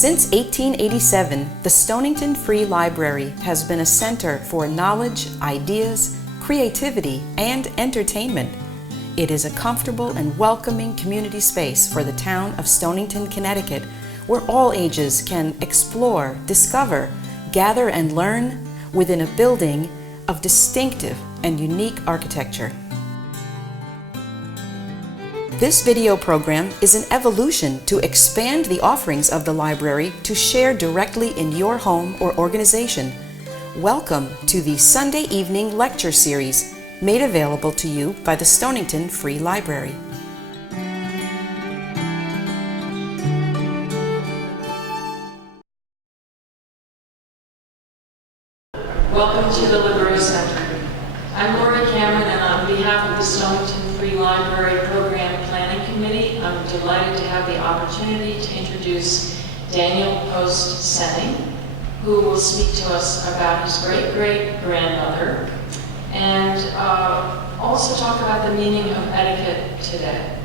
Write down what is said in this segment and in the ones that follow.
Since 1887, the Stonington Free Library has been a center for knowledge, ideas, creativity, and entertainment. It is a comfortable and welcoming community space for the town of Stonington, Connecticut, where all ages can explore, discover, gather, and learn within a building of distinctive and unique architecture. This video program is an evolution to expand the offerings of the library to share directly in your home or organization. Welcome to the Sunday evening lecture series made available to you by the Stonington Free Library. Welcome to the Library Center. I'm Laurie Cameron, and on behalf of the Stonington Free Library Program Planning Committee, I'm delighted to have the opportunity to introduce Daniel Post Senning, who will speak to us about his great-great-grandmother and also talk about the meaning of etiquette today.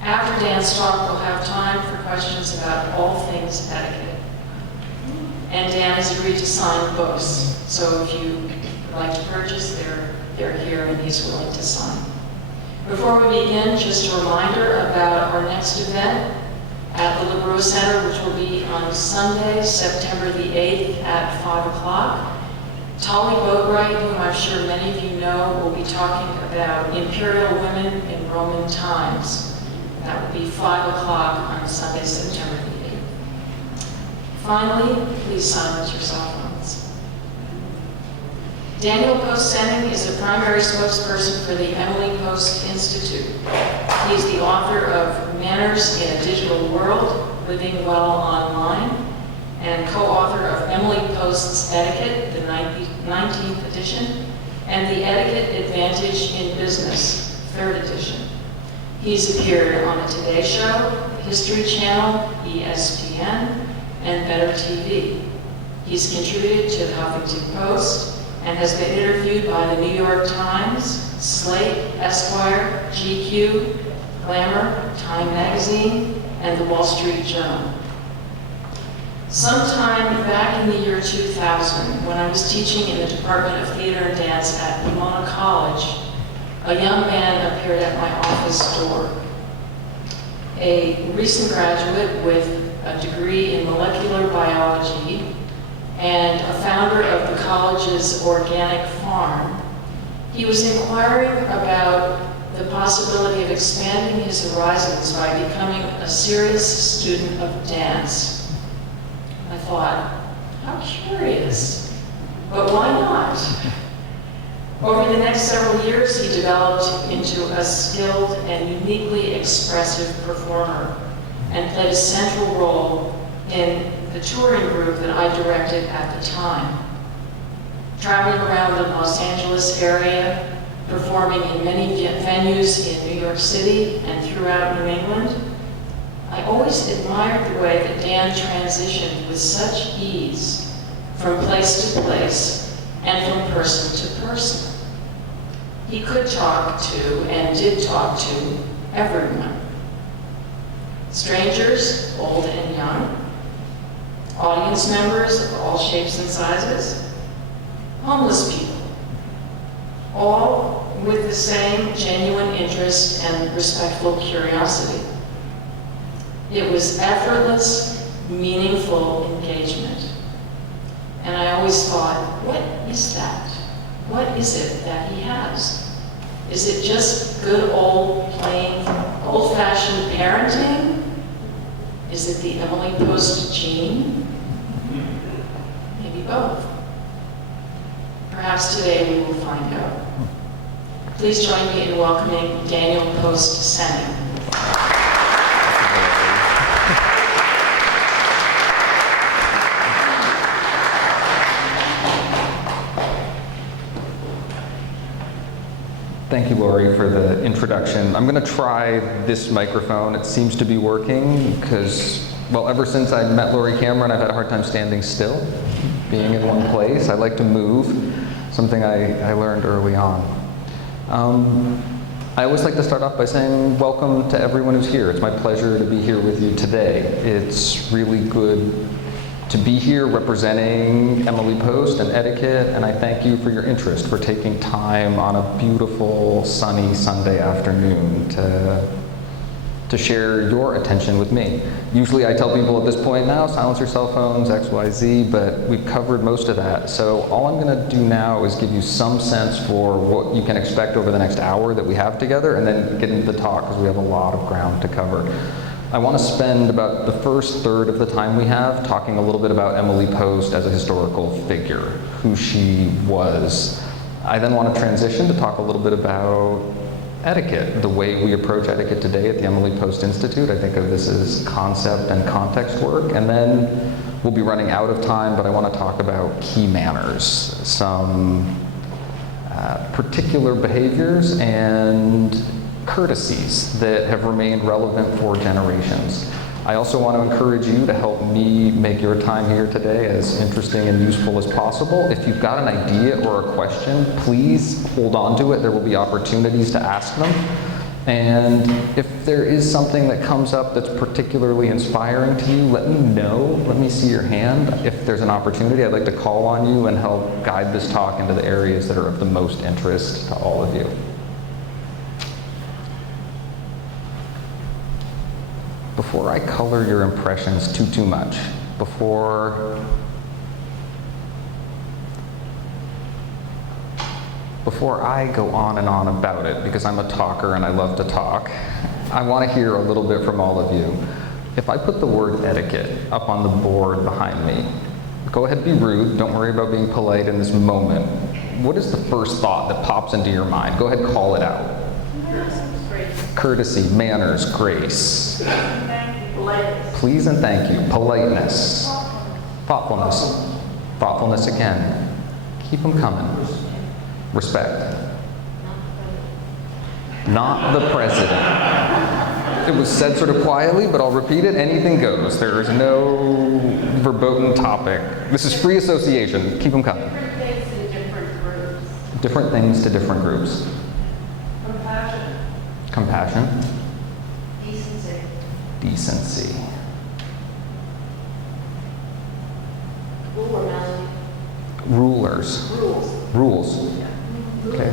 After Dan's talk, we'll have time for questions about all things etiquette. And Dan has agreed to sign books, so if you would like to purchase, they're here and he's willing to sign. Before we begin, just a reminder about our next event at the Library Center, which will be on Sunday, September the 8th at 5 o'clock. Tolly Boatwright, whom I'm sure many of you know, will be talking about imperial women in Roman times. That will be 5 o'clock on Sunday, September the 8th. Finally, please silence your cell phones. Daniel Post Senning is a primary spokesperson for the Emily Post Institute. He is the author of Manners in a Digital World, Living Well Online, and co-author of Emily Post's Etiquette, the 19th edition, and the Etiquette Advantage in Business, 3rd edition. He's appeared on the Today Show, History Channel, ESPN, and Better TV. He's contributed to the Huffington Post and has been interviewed by the New York Times, Slate, Esquire, GQ, Glamour, Time Magazine, and the Wall Street Journal. Sometime back in the year 2000, when I was teaching in the Department of Theater and Dance at Pomona College, a young man appeared at my office door. A recent graduate with a degree in molecular biology and a founder of the college's organic farm, he was inquiring about the possibility of expanding his horizons by becoming a serious student of dance. I thought, how curious, but why not? Over the next several years, he developed into a skilled and uniquely expressive performer and played a central role in the touring group that I directed at the time. Traveling around the Los Angeles area, performing in many venues in New York City and throughout New England, I always admired the way that Dan transitioned with such ease from place to place and from person to person. He could talk to, and did talk to, everyone. Strangers, old and young, audience members of all shapes and sizes, homeless people, all with the same genuine interest and respectful curiosity. It was effortless, meaningful engagement. And I always thought, what is that? What is it that he has? Is it just good plain, old-fashioned parenting? Is it the Emily Post gene? Maybe both. Perhaps today we will find out. Please join me in welcoming Daniel Post Senning. Thank you, Laurie, for the introduction. I'm going to try this microphone. It seems to be working because, well, ever since I met Laurie Cameron, I've had a hard time standing still, being in one place. I like to move, something I learned early on. I always like to start off by saying welcome to everyone who's here. It's my pleasure to be here with you today. It's really good to be here representing Emily Post and Etiquette, and I thank you for your interest, for taking time on a beautiful, sunny Sunday afternoon to share your attention with me. Usually I tell people at this point now, silence your cell phones, X, Y, Z, but we've covered most of that. So all I'm gonna do now is give you some sense for what you can expect over the next hour that we have together, and then get into the talk, because we have a lot of ground to cover. I want to spend about the first third of the time we have talking a little bit about Emily Post as a historical figure, who she was. I then want to transition to talk a little bit about etiquette, the way we approach etiquette today at the Emily Post Institute. I think of this as concept and context work. And then we'll be running out of time, but I want to talk about key manners, some particular behaviors and courtesies that have remained relevant for generations. I also want to encourage you to help me make your time here today as interesting and useful as possible. If you've got an idea or a question, please hold on to it. There will be opportunities to ask them. And if there is something that comes up that's particularly inspiring to you, let me know. Let me see your hand. If there's an opportunity, I'd like to call on you and help guide this talk into the areas that are of the most interest to all of you. Before I color your impressions too much, before I go on and on about it, because I'm a talker and I love to talk, I want to hear a little bit from all of you. If I put the word etiquette up on the board behind me, go ahead, be rude, don't worry about being polite in this moment. What is the first thought that pops into your mind? Go ahead, call it out. Courtesy, manners, grace. Please and thank you. Politeness. Thoughtfulness. Thoughtfulness again. Keep them coming. Respect. Not the president. It was said sort of quietly, but I'll repeat it. Anything goes. There is no verboten topic. This is free association. Keep them coming. Different things in different groups. Different things to different groups. Compassion. Compassion. Decency. Decency. Rulers. Rules. Okay.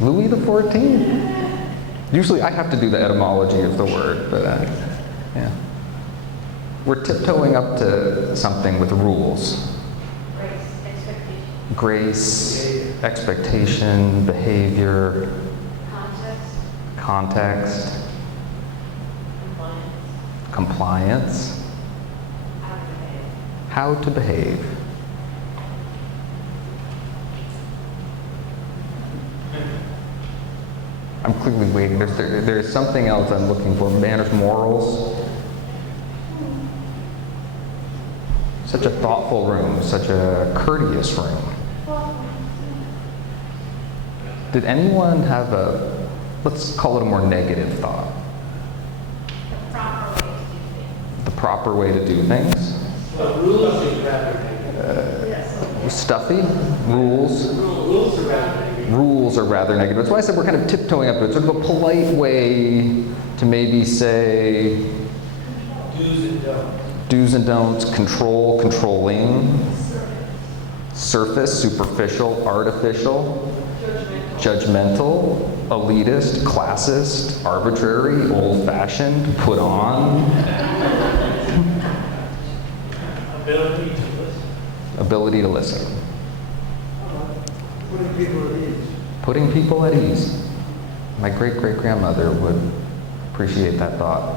Louis XIV. Usually I have to do the etymology of the word, but yeah. We're tiptoeing up to something with rules. Grace, expectation, behavior, context, compliance, how to behave. I'm clearly waiting. There's something else I'm looking for. Manners, morals. Such a thoughtful room, such a courteous room. Did anyone have let's call it a more negative thought? The proper way to do things. Rules is rather negative. Stuffy? Rules? Rules are rather negative. That's why I said we're kind of tiptoeing up to it. Sort of a polite way to maybe say Do's and don'ts. Do's and don'ts, control, controlling, surface, superficial, artificial, judgmental, elitist, classist, arbitrary, old-fashioned, put on. Ability to listen. Ability to listen. Putting people at ease. Putting people at ease. My great-great-grandmother would appreciate that thought.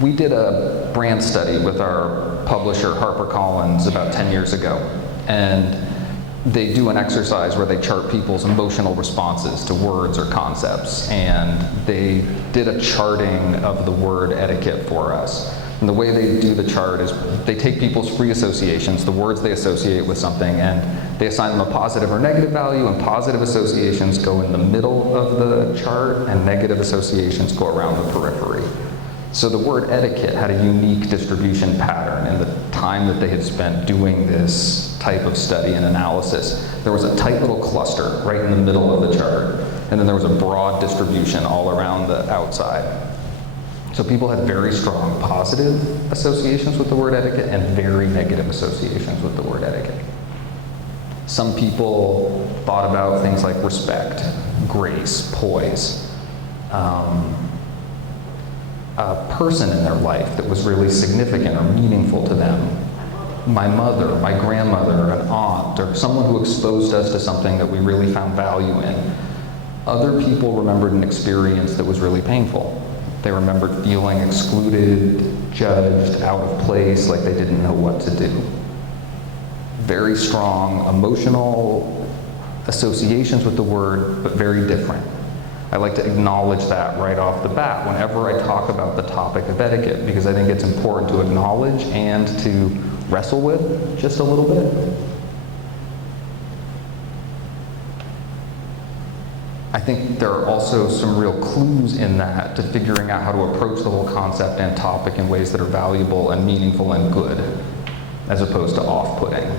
We did a brand study with our publisher, HarperCollins, about 10 years ago. And they do an exercise where they chart people's emotional responses to words or concepts. And they did a charting of the word etiquette for us. And the way they do the chart is they take people's free associations, the words they associate with something, and they assign them a positive or negative value, and positive associations go in the middle of the chart, and negative associations go around the periphery. So the word etiquette had a unique distribution pattern in the time that they had spent doing this type of study and analysis. There was a tight little cluster right in the middle of the chart. And then there was a broad distribution all around the outside. So people had very strong positive associations with the word etiquette and very negative associations with the word etiquette. Some people thought about things like respect, grace, poise, a person in their life that was really significant or meaningful to them. My mother, my grandmother, an aunt, or someone who exposed us to something that we really found value in. Other people remembered an experience that was really painful. They remembered feeling excluded, judged, out of place, like they didn't know what to do. Very strong emotional associations with the word, but very different. I like to acknowledge that right off the bat whenever I talk about the topic of etiquette, because I think it's important to acknowledge and to wrestle with just a little bit. I think there are also some real clues in that to figuring out how to approach the whole concept and topic in ways that are valuable and meaningful and good, as opposed to off-putting.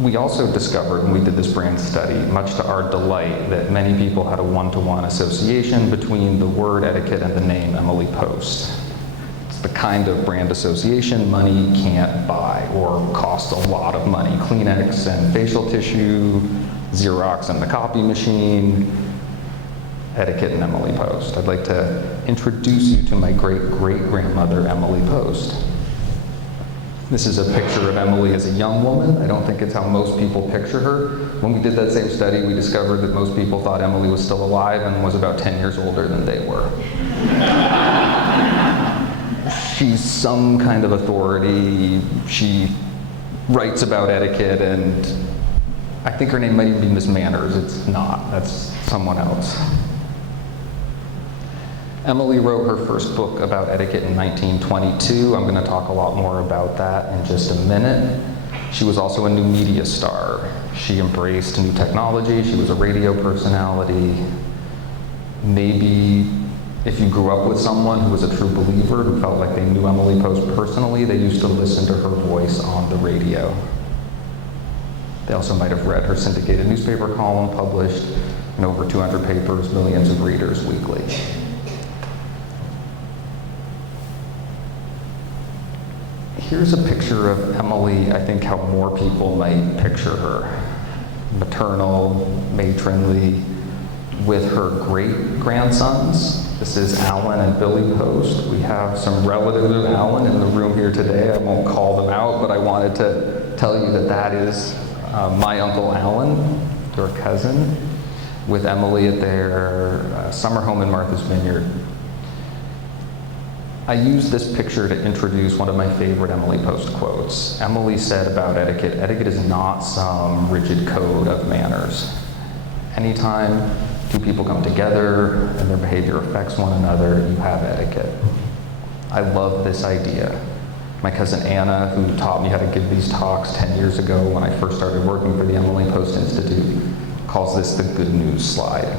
We also discovered when we did this brand study, much to our delight, that many people had a one-to-one association between the word etiquette and the name Emily Post. It's the kind of brand association money can't buy or costs a lot of money. Kleenex and facial tissue, Xerox and the copy machine, etiquette and Emily Post. I'd like to introduce you to my great-great-grandmother, Emily Post. This is a picture of Emily as a young woman. I don't think it's how most people picture her. When we did that same study, we discovered that most people thought Emily was still alive and was about 10 years older than they were. She's some kind of authority. She writes about etiquette, and I think her name might even be Miss Manners. It's not. That's someone else. Emily wrote her first book about etiquette in 1922. I'm going to talk a lot more about that in just a minute. She was also a new media star. She embraced new technology. She was a radio personality. Maybe if you grew up with someone who was a true believer, who felt like they knew Emily Post personally, they used to listen to her voice on the radio. They also might have read her syndicated newspaper column published in over 200 papers, millions of readers weekly. Here's a picture of Emily, I think how more people might picture her. Maternal, matronly, with her great-grandsons. This is Alan and Billy Post. We have some relatives of Alan in the room here today. I won't call them out, but I wanted to tell you that that is my Uncle Alan, their cousin, with Emily at their summer home in Martha's Vineyard. I use this picture to introduce one of my favorite Emily Post quotes. Emily said about etiquette, etiquette is not some rigid code of manners. Anytime two people come together and their behavior affects one another, you have etiquette. I love this idea. My cousin Anna, who taught me how to give these talks 10 years ago when I first started working for the Emily Post Institute, calls this the good news slide.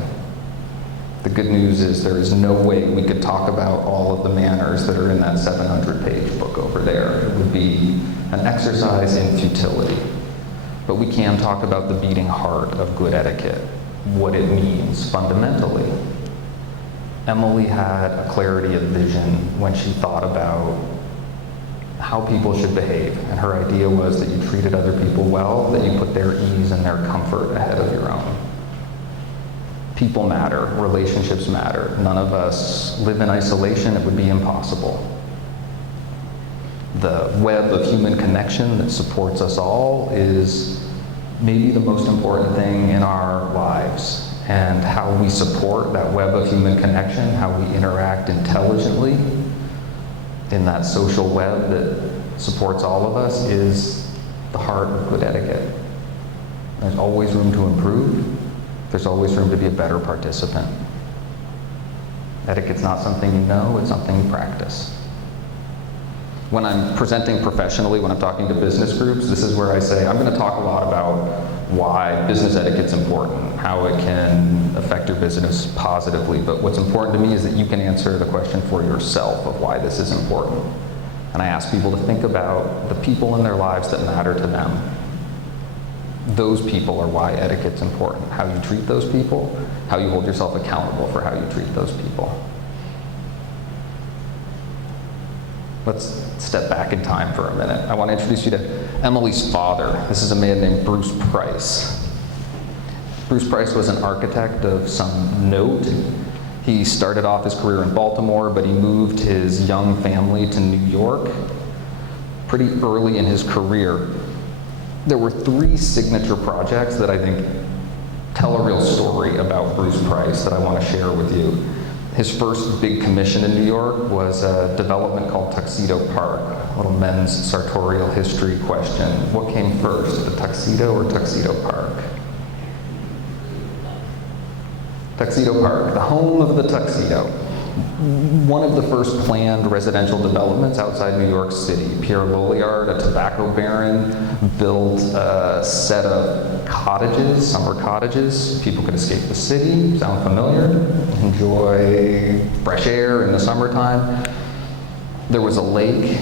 The good news is there is no way we could talk about all of the manners that are in that 700-page book over there. It would be an exercise in futility. But we can talk about the beating heart of good etiquette, what it means fundamentally. Emily had a clarity of vision when she thought about how people should behave. And her idea was that you treated other people well, that you put their ease and their comfort ahead of your own. People matter, relationships matter. None of us live in isolation, it would be impossible. The web of human connection that supports us all is maybe the most important thing in our lives. And how we support that web of human connection, how we interact intelligently in that social web that supports all of us is the heart of good etiquette. There's always room to improve. There's always room to be a better participant. Etiquette's not something you know, it's something you practice. When I'm presenting professionally, when I'm talking to business groups, this is where I say, I'm going to talk a lot about why business etiquette's important, how it can affect your business positively, but what's important to me is that you can answer the question for yourself of why this is important. And I ask people to think about the people in their lives that matter to them. Those people are why etiquette's important. How you treat those people, how you hold yourself accountable for how you treat those people. Let's step back in time for a minute. I want to introduce you to Emily's father. This is a man named Bruce Price. Bruce Price was an architect of some note. He started off his career in Baltimore, but he moved his young family to New York pretty early in his career. There were 3 signature projects that I think tell a real story about Bruce Price that I want to share with you. His first big commission in New York was a development called Tuxedo Park, a little men's sartorial history question. What came first, the tuxedo or Tuxedo Park? Tuxedo Park, the home of the tuxedo. One of the first planned residential developments outside New York City. Pierre Lolliard, a tobacco baron, built a set of cottages, summer cottages. People could escape the city, sound familiar? Enjoy fresh air in the summertime. There was a lake.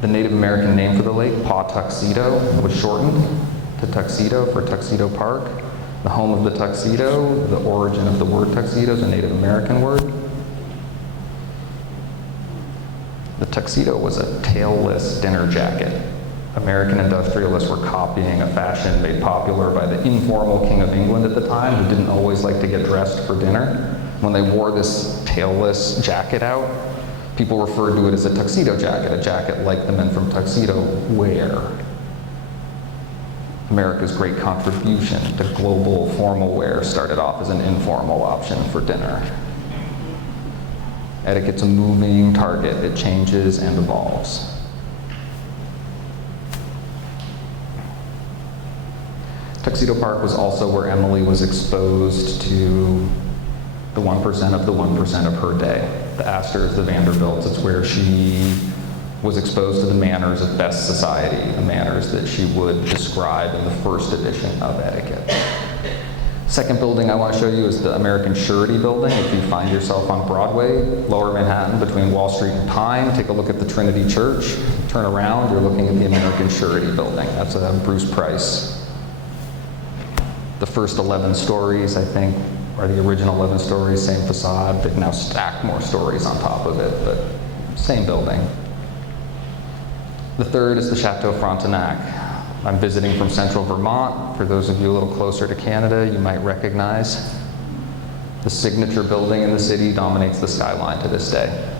The Native American name for the lake, Pawtuxedo, was shortened to Tuxedo for Tuxedo Park. The home of the tuxedo, the origin of the word tuxedo is a Native American word. The tuxedo was a tailless dinner jacket. American industrialists were copying a fashion made popular by the informal King of England at the time, who didn't always like to get dressed for dinner. When they wore this tailless jacket out, people referred to it as a tuxedo jacket, a jacket like the men from Tuxedo wear. America's great contribution to global formal wear started off as an informal option for dinner. Etiquette's a moving target. It changes and evolves. Tuxedo Park was also where Emily was exposed to the 1% of the 1% of her day. The Astors, the Vanderbilts. It's where she was exposed to the manners of best society, the manners that she would describe in the first edition of Etiquette. Second building I want to show you is the American Surety Building. If you find yourself on Broadway, Lower Manhattan, between Wall Street and Pine, take a look at the Trinity Church. Turn around, you're looking at the American Surety Building. That's Bruce Price. The first 11 stories, I think, are the original 11 stories, same facade. They've now stacked more stories on top of it, but same building. The third is the Chateau Frontenac. I'm visiting from central Vermont. For those of you a little closer to Canada, you might recognize the signature building in the city dominates the skyline to this day.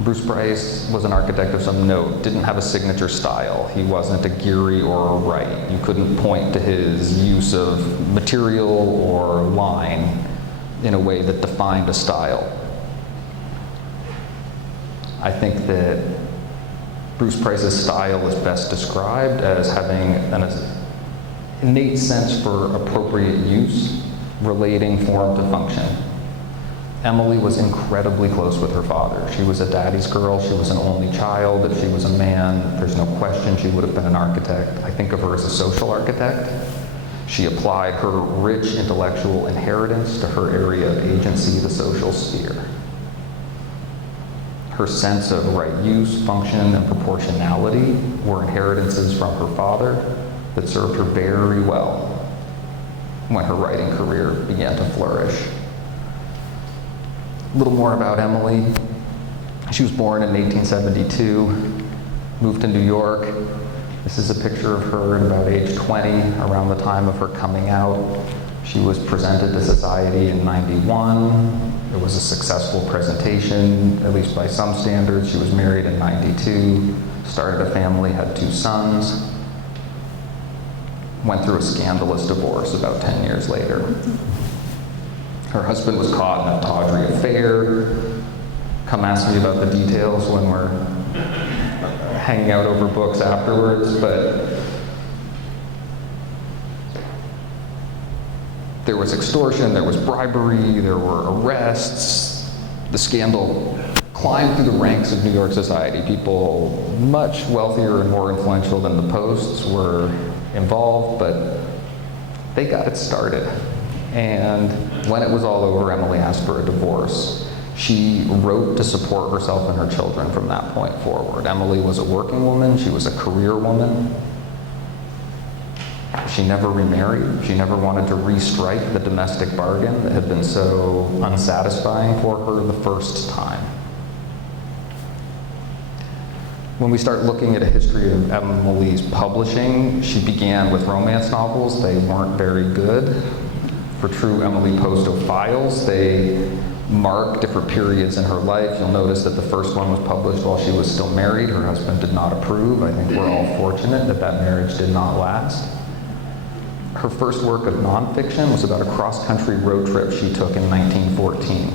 Bruce Price was an architect of some note, didn't have a signature style. He wasn't a Geary or a Wright. You couldn't point to his use of material or line in a way that defined a style. I think that Bruce Price's style is best described as having an innate sense for appropriate use, relating form to function. Emily was incredibly close with her father. She was a daddy's girl. She was an only child. If she was a man, there's no question she would have been an architect. I think of her as a social architect. She applied her rich intellectual inheritance to her area of agency, the social sphere. Her sense of right use, function, and proportionality were inheritances from her father that served her very well when her writing career began to flourish. A little more about Emily. She was born in 1872, moved to New York. This is a picture of her at about age 20, around the time of her coming out. She was presented to society in 91. It was a successful presentation, at least by some standards. She was married in 92, started a family, had 2 sons, went through a scandalous divorce about 10 years later. Her husband was caught in a tawdry affair. Come ask me about the details when we're hanging out over books afterwards, but there was extortion, there was bribery, there were arrests. The scandal climbed through the ranks of New York society. People much wealthier and more influential than the Posts were involved, but they got it started. And when it was all over, Emily asked for a divorce. She wrote to support herself and her children from that point forward. Emily was a working woman, she was a career woman. She never remarried. She never wanted to restrike the domestic bargain that had been so unsatisfying for her the first time. When we start looking at a history of Emily's publishing, she began with romance novels. They weren't very good. For true Emily Postophiles, they mark different periods in her life. You'll notice that the first one was published while she was still married. Her husband did not approve. I think we're all fortunate that that marriage did not last. Her first work of nonfiction was about a cross-country road trip she took in 1914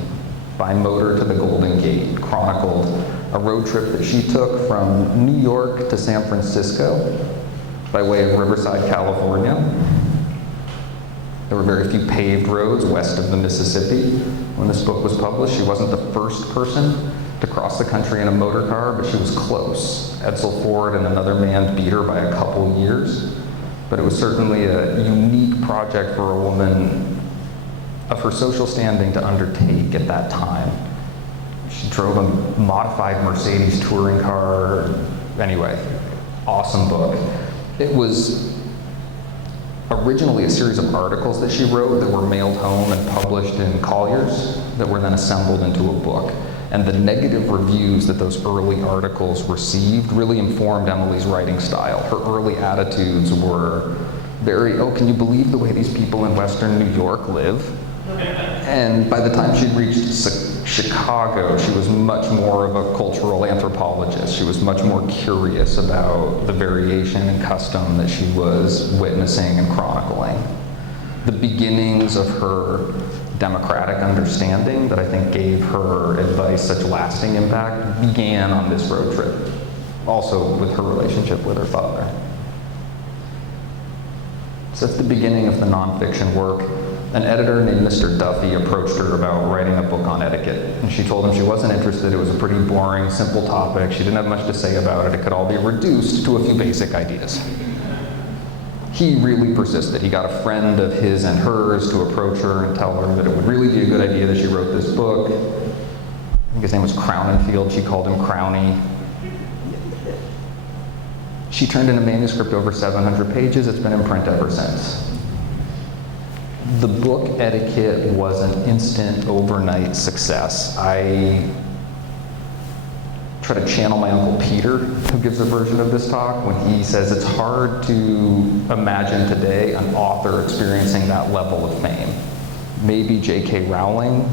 by motor to the Golden Gate, chronicled a road trip that she took from New York to San Francisco by way of Riverside, California. There were very few paved roads west of the Mississippi when this book was published. She wasn't the first person to cross the country in a motor car, but she was close. Edsel Ford and another man beat her by a couple years, but it was certainly a unique project for a woman of her social standing to undertake at that time. She drove a modified Mercedes touring car. Anyway, awesome book. It was originally a series of articles that she wrote that were mailed home and published in Collier's that were then assembled into a book. And the negative reviews that those early articles received really informed Emily's writing style. Her early attitudes were very, oh, can you believe the way these people in Western New York live? And by the time she reached Chicago, she was much more of a cultural anthropologist. She was much more curious about the variation and custom that she was witnessing and chronicling. The beginnings of her democratic understanding that I think gave her advice such lasting impact began on this road trip, also with her relationship with her father. So that's the beginning of the nonfiction work. An editor named Mr. Duffy approached her about writing a book on etiquette, and she told him she wasn't interested. It was a pretty boring, simple topic. She didn't have much to say about it. It could all be reduced to a few basic ideas. He really persisted. He got a friend of his and hers to approach her and tell her that it would really be a good idea that she wrote this book. I think his name was Crownenfield. She called him Crowny. She turned in a manuscript over 700 pages. It's been in print ever since. The book Etiquette was an instant, overnight success. I try to channel my Uncle Peter, who gives a version of this talk, when he says it's hard to imagine today an author experiencing that level of fame. Maybe J.K. Rowling,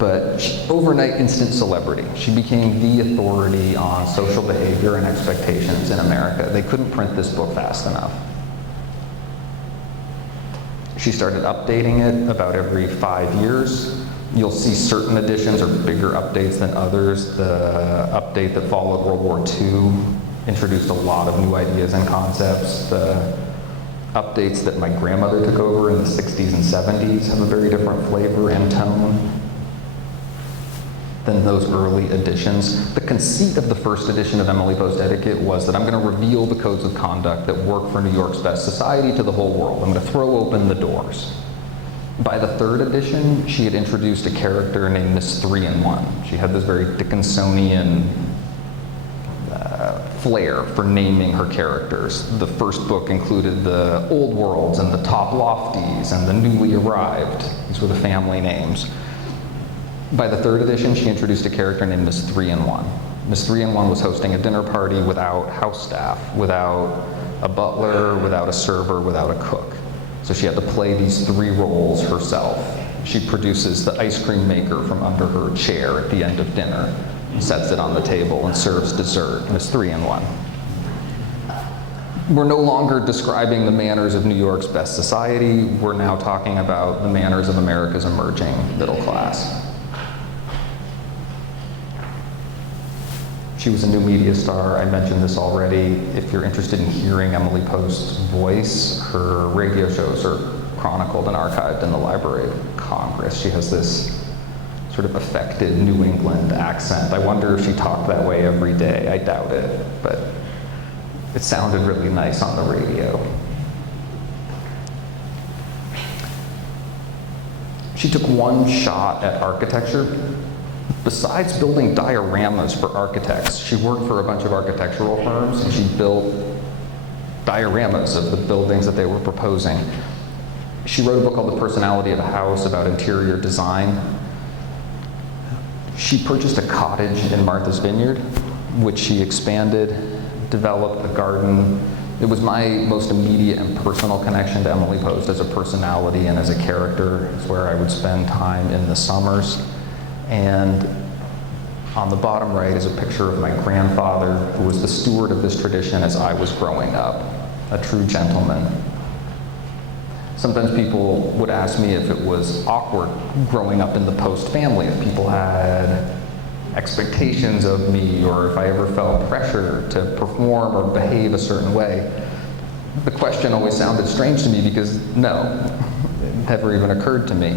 but overnight instant celebrity. She became the authority on social behavior and expectations in America. They couldn't print this book fast enough. She started updating it about every 5 years. You'll see certain editions are bigger updates than others. The update that followed World War II introduced a lot of new ideas and concepts. The updates that my grandmother took over in the 60s and 70s have a very different flavor and tone than those early editions. The conceit of the first edition of Emily Post Etiquette was that I'm going to reveal the codes of conduct that work for New York's best society to the whole world. I'm going to throw open the doors. By the third edition, she had introduced a character named Miss 3-in-1. She had this very Dickinsonian flair for naming her characters. The first book included the old worlds and the top lofties and the newly arrived. These were the family names. By the third edition, she introduced a character named Miss 3-in-1. Miss 3-in-1 was hosting a dinner party without house staff, without a butler, without a server, without a cook. So she had to play these 3 roles herself. She produces the ice cream maker from under her chair at the end of dinner, sets it on the table, and serves dessert. Miss 3-in-1. We're no longer describing the manners of New York's best society. We're now talking about the manners of America's emerging middle class. She was a new media star. I mentioned this already. If you're interested in hearing Emily Post's voice, her radio shows are chronicled and archived in the Library of Congress. She has this sort of affected New England accent. I wonder if she talked that way every day. I doubt it, but it sounded really nice on the radio. She took one shot at architecture. Besides building dioramas for architects, she worked for a bunch of architectural firms, and she built dioramas of the buildings that they were proposing. She wrote a book called The Personality of a House about interior design. She purchased a cottage in Martha's Vineyard, which she expanded, developed a garden. It was my most immediate and personal connection to Emily Post as a personality and as a character. It's where I would spend time in the summers. And on the bottom right is a picture of my grandfather, who was the steward of this tradition as I was growing up, a true gentleman. Sometimes people would ask me if it was awkward growing up in the Post family, if people had expectations of me, or if I ever felt pressure to perform or behave a certain way. The question always sounded strange to me because no, it never even occurred to me.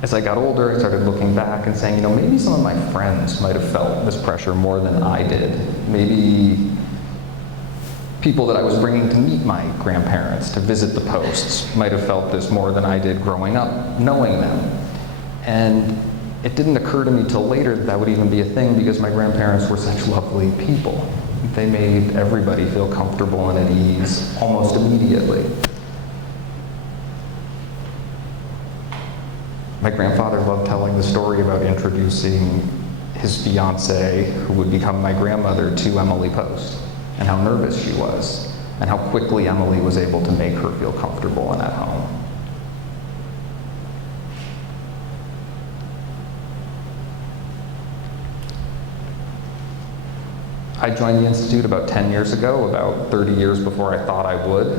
As I got older, I started looking back and saying, maybe some of my friends might have felt this pressure more than I did. Maybe people that I was bringing to meet my grandparents, to visit the Posts, might have felt this more than I did growing up, knowing them. And it didn't occur to me till later that that would even be a thing, because my grandparents were such lovely people. They made everybody feel comfortable and at ease almost immediately. My grandfather loved telling the story about introducing his fiancée, who would become my grandmother, to Emily Post, and how nervous she was, and how quickly Emily was able to make her feel comfortable and at home. I joined the Institute about 10 years ago, about 30 years before I thought I would.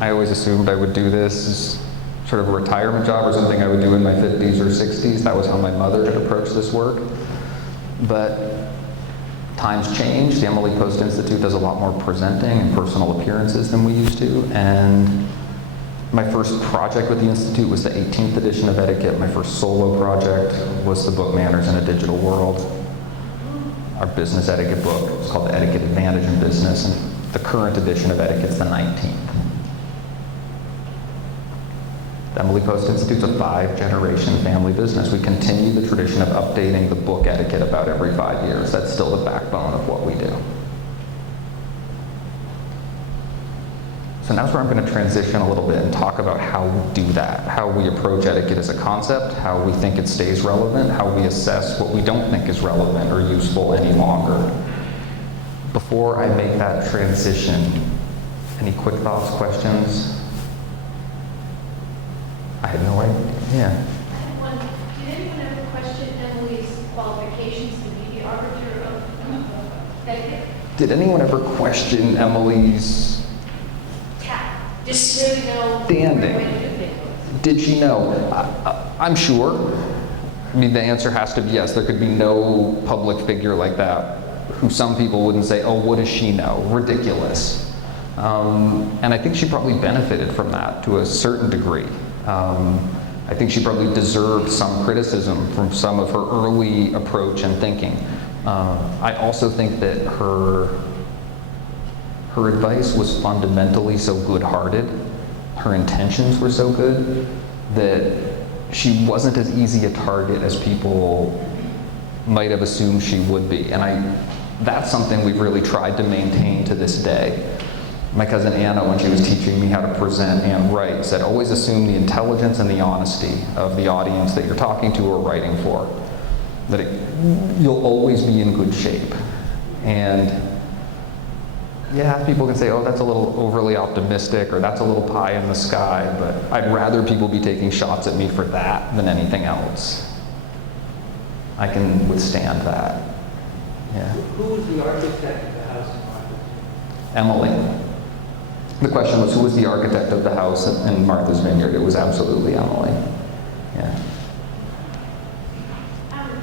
I always assumed I would do this as sort of a retirement job or something I would do in my 50s or 60s. That was how my mother had approached this work. But times change. The Emily Post Institute does a lot more presenting and personal appearances than we used to. And my first project with the Institute was the 18th edition of Etiquette. My first solo project was the book Manners in a Digital World. Our business etiquette book. It's called the Etiquette Advantage in Business, and the current edition of Etiquette's the 19th. The Emily Post Institute's a 5-generation family business. We continue the tradition of updating the book Etiquette about every 5 years. That's still the backbone of what we do. So now's where I'm going to transition a little bit and talk about how we do that, how we approach etiquette as a concept, how we think it stays relevant, how we assess what we don't think is relevant or useful any longer. Before I make that transition, any quick thoughts, questions? I had no idea. Yeah. Did anyone ever question Emily's qualifications to be the arbiter of etiquette? Did anyone ever question Emily's Did she really know standing? where to do things? Did she know? I'm sure. I mean, the answer has to be yes. There could be no public figure like that who some people wouldn't say, oh, what does she know? Ridiculous. And I think she probably benefited from that to a certain degree. I think she probably deserved some criticism from some of her early approach and thinking. I also think that her advice was fundamentally so good-hearted, her intentions were so good, that she wasn't as easy a target as people might have assumed she would be. And that's something we've really tried to maintain to this day. My cousin Anna, when she was teaching me how to present and write, said always assume the intelligence and the honesty of the audience that you're talking to or writing for. That you'll always be in good shape. And yeah, people can say, oh, that's a little overly optimistic, or that's a little pie in the sky, but I'd rather people be taking shots at me for that than anything else. I can withstand that. Yeah. Who was the architect of the house in Martha's? Emily. The question was, who was the architect of the house in Martha's Vineyard? It was absolutely Emily. Yeah.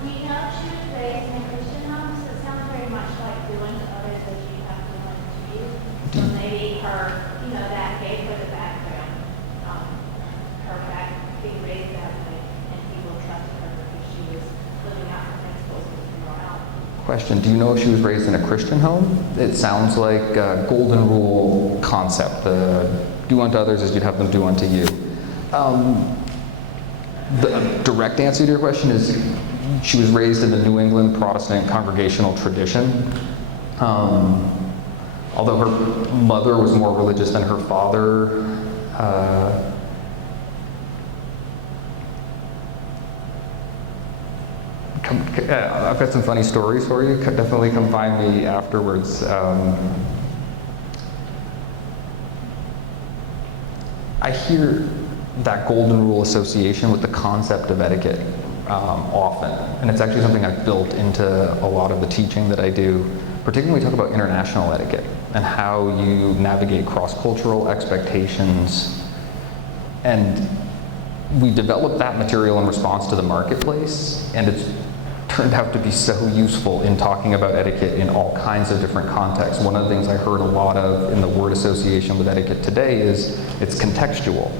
Do you know if she was raised in a Christian home? So it sounds very much like doing to others as you have done to you. So maybe her, that gave her the background, being raised that way, and people trusted her because she was living out her principles with morality. Question, do you know if she was raised in a Christian home? It sounds like a golden rule concept. Do unto others as you'd have them do unto you. The direct answer to your question is she was raised in the New England Protestant congregational tradition. although her mother was more religious than her father. I've got some funny stories for you. Definitely come find me afterwards. I hear that golden rule association with the concept of etiquette often, and it's actually something I've built into a lot of the teaching that I do, particularly when we talk about international etiquette and how you navigate cross-cultural expectations. And we developed that material in response to the marketplace, and it's turned out to be so useful in talking about etiquette in all kinds of different contexts. One of the things I heard a lot of in the word association with etiquette today is it's contextual.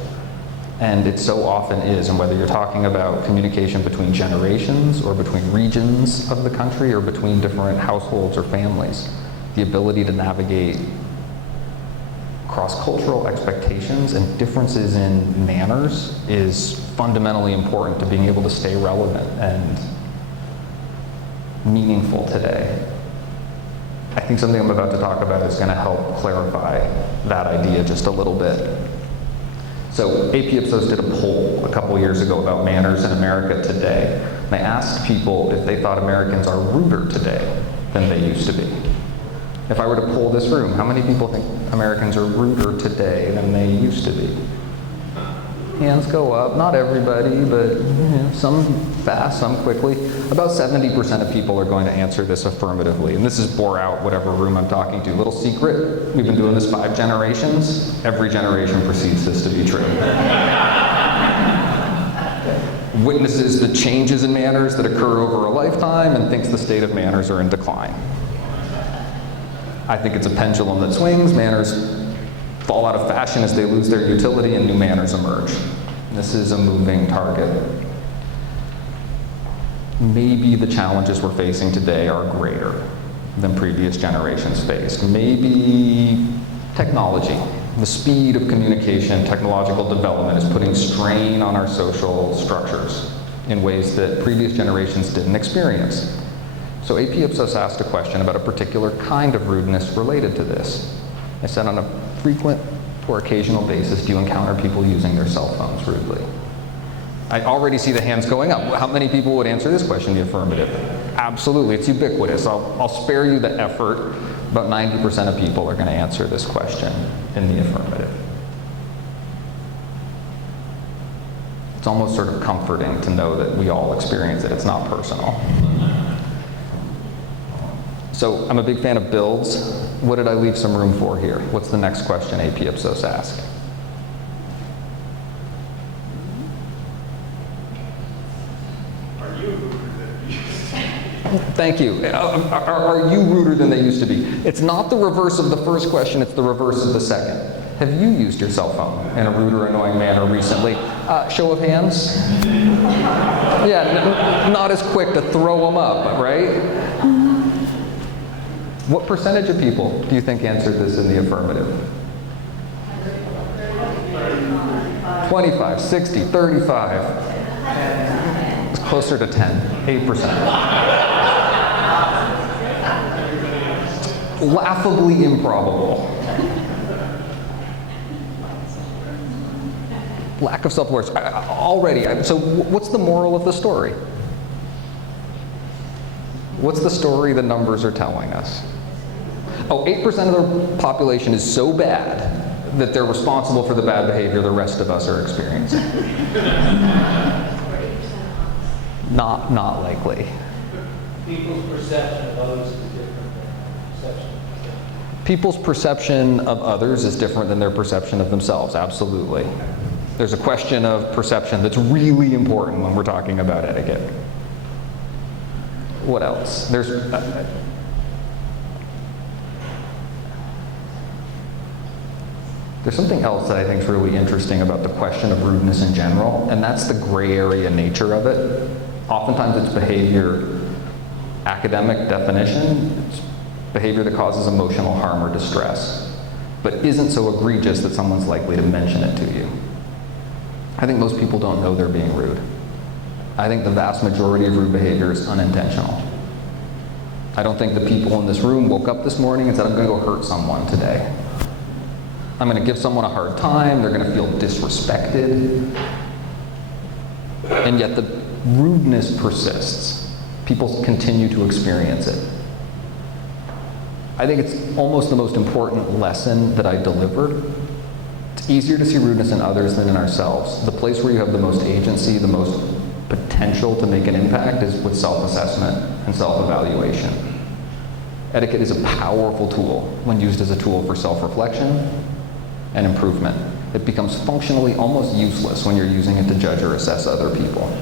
And it so often is, and whether you're talking about communication between generations or between regions of the country or between different households or families, the ability to navigate cross-cultural expectations and differences in manners is fundamentally important to being able to stay relevant and meaningful today. I think something I'm about to talk about is going to help clarify that idea just a little bit. So AP Ipsos did a poll a couple years ago about manners in America today. They asked people if they thought Americans are ruder today than they used to be. If I were to poll this room, how many people think Americans are ruder today than they used to be? Hands go up, not everybody, but some fast, some quickly. About 70% of people are going to answer this affirmatively, and this is bore out whatever room I'm talking to. Little secret, we've been doing this 5 generations. Every generation perceives this to be true. Witnesses the changes in manners that occur over a lifetime and thinks the state of manners are in decline. I think it's a pendulum that swings. Manners fall out of fashion as they lose their utility and new manners emerge. This is a moving target. Maybe the challenges we're facing today are greater than previous generations faced. Maybe technology, the speed of communication, technological development is putting strain on our social structures in ways that previous generations didn't experience. So AP Ipsos asked a question about a particular kind of rudeness related to this. I said, on a frequent or occasional basis, do you encounter people using their cell phones rudely? I already see the hands going up. How many people would answer this question in the affirmative? Absolutely, it's ubiquitous. I'll spare you the effort. About 90% of people are going to answer this question in the affirmative. It's almost sort of comforting to know that we all experience it. It's not personal. So I'm a big fan of builds. What did I leave some room for here? What's the next question AP Ipsos asked? Are you ruder than you used to be? Thank you. Are you ruder than they used to be? It's not the reverse of the first question, it's the reverse of the second. Have you used your cell phone in a rude or annoying manner recently? Show of hands? Yeah, not as quick to throw them up, right? What percentage of people do you think answered this in the affirmative? 25, 60, 35. It's closer to 10, 8%. Laughably improbable. Lack of self-awareness. Already, so what's the moral of the story? What's the story the numbers are telling us? Oh, 8% of the population is so bad that they're responsible for the bad behavior the rest of us are experiencing. Not likely. People's perception of others is different than perception of themselves. People's perception of others is different than their perception of themselves, absolutely. There's a question of perception that's really important when we're talking about etiquette. What else? There's something else that I think is really interesting about the question of rudeness in general, and that's the gray area nature of it. Oftentimes it's behavior, academic definition, it's behavior that causes emotional harm or distress, but isn't so egregious that someone's likely to mention it to you. I think most people don't know they're being rude. I think the vast majority of rude behavior is unintentional. I don't think the people in this room woke up this morning and said, I'm going to go hurt someone today. I'm going to give someone a hard time. They're going to feel disrespected. And yet the rudeness persists. People continue to experience it. I think it's almost the most important lesson that I delivered. It's easier to see rudeness in others than in ourselves. The place where you have the most agency, the most potential to make an impact is with self-assessment and self-evaluation. Etiquette is a powerful tool when used as a tool for self-reflection and improvement. It becomes functionally almost useless when you're using it to judge or assess other people.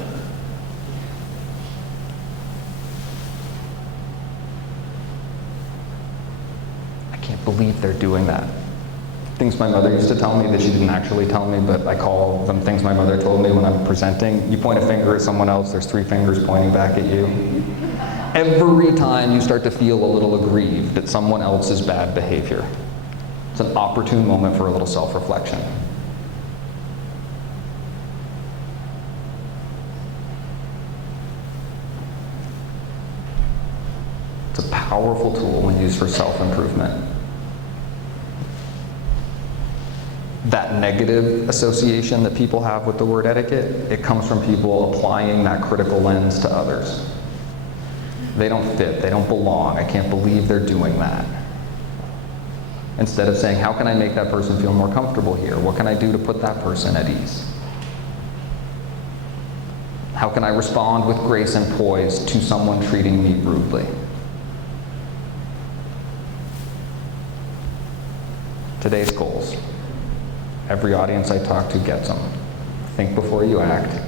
I can't believe they're doing that. Things my mother used to tell me that she didn't actually tell me, but I call them things my mother told me when I'm presenting. You point a finger at someone else, there's 3 fingers pointing back at you. Every time you start to feel a little aggrieved at someone else's bad behavior, it's an opportune moment for a little self-reflection. It's a powerful tool when used for self-improvement. That negative association that people have with the word etiquette, it comes from people applying that critical lens to others. They don't fit, they don't belong, I can't believe they're doing that. Instead of saying, how can I make that person feel more comfortable here? What can I do to put that person at ease? How can I respond with grace and poise to someone treating me rudely? Today's goals. Every audience I talk to gets them. Think before you act,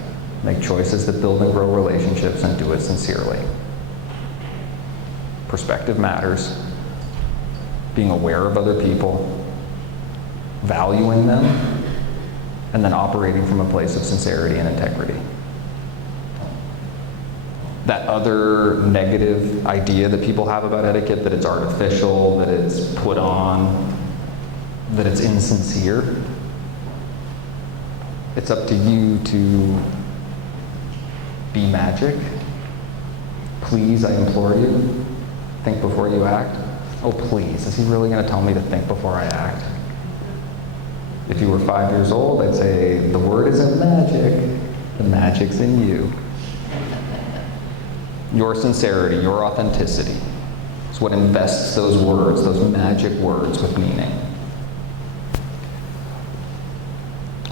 make choices that build and grow relationships, and do it sincerely. Perspective matters. Being aware of other people, valuing them, and then operating from a place of sincerity and integrity. That other negative idea that people have about etiquette, that it's artificial, that it's put on, that it's insincere, it's up to you to be magic. Please, I implore you, think before you act. Oh, please, is he really going to tell me to think before I act? If you were 5 years old, I'd say, the word isn't magic, the magic's in you. Your sincerity, your authenticity is what invests those words, those magic words, with meaning.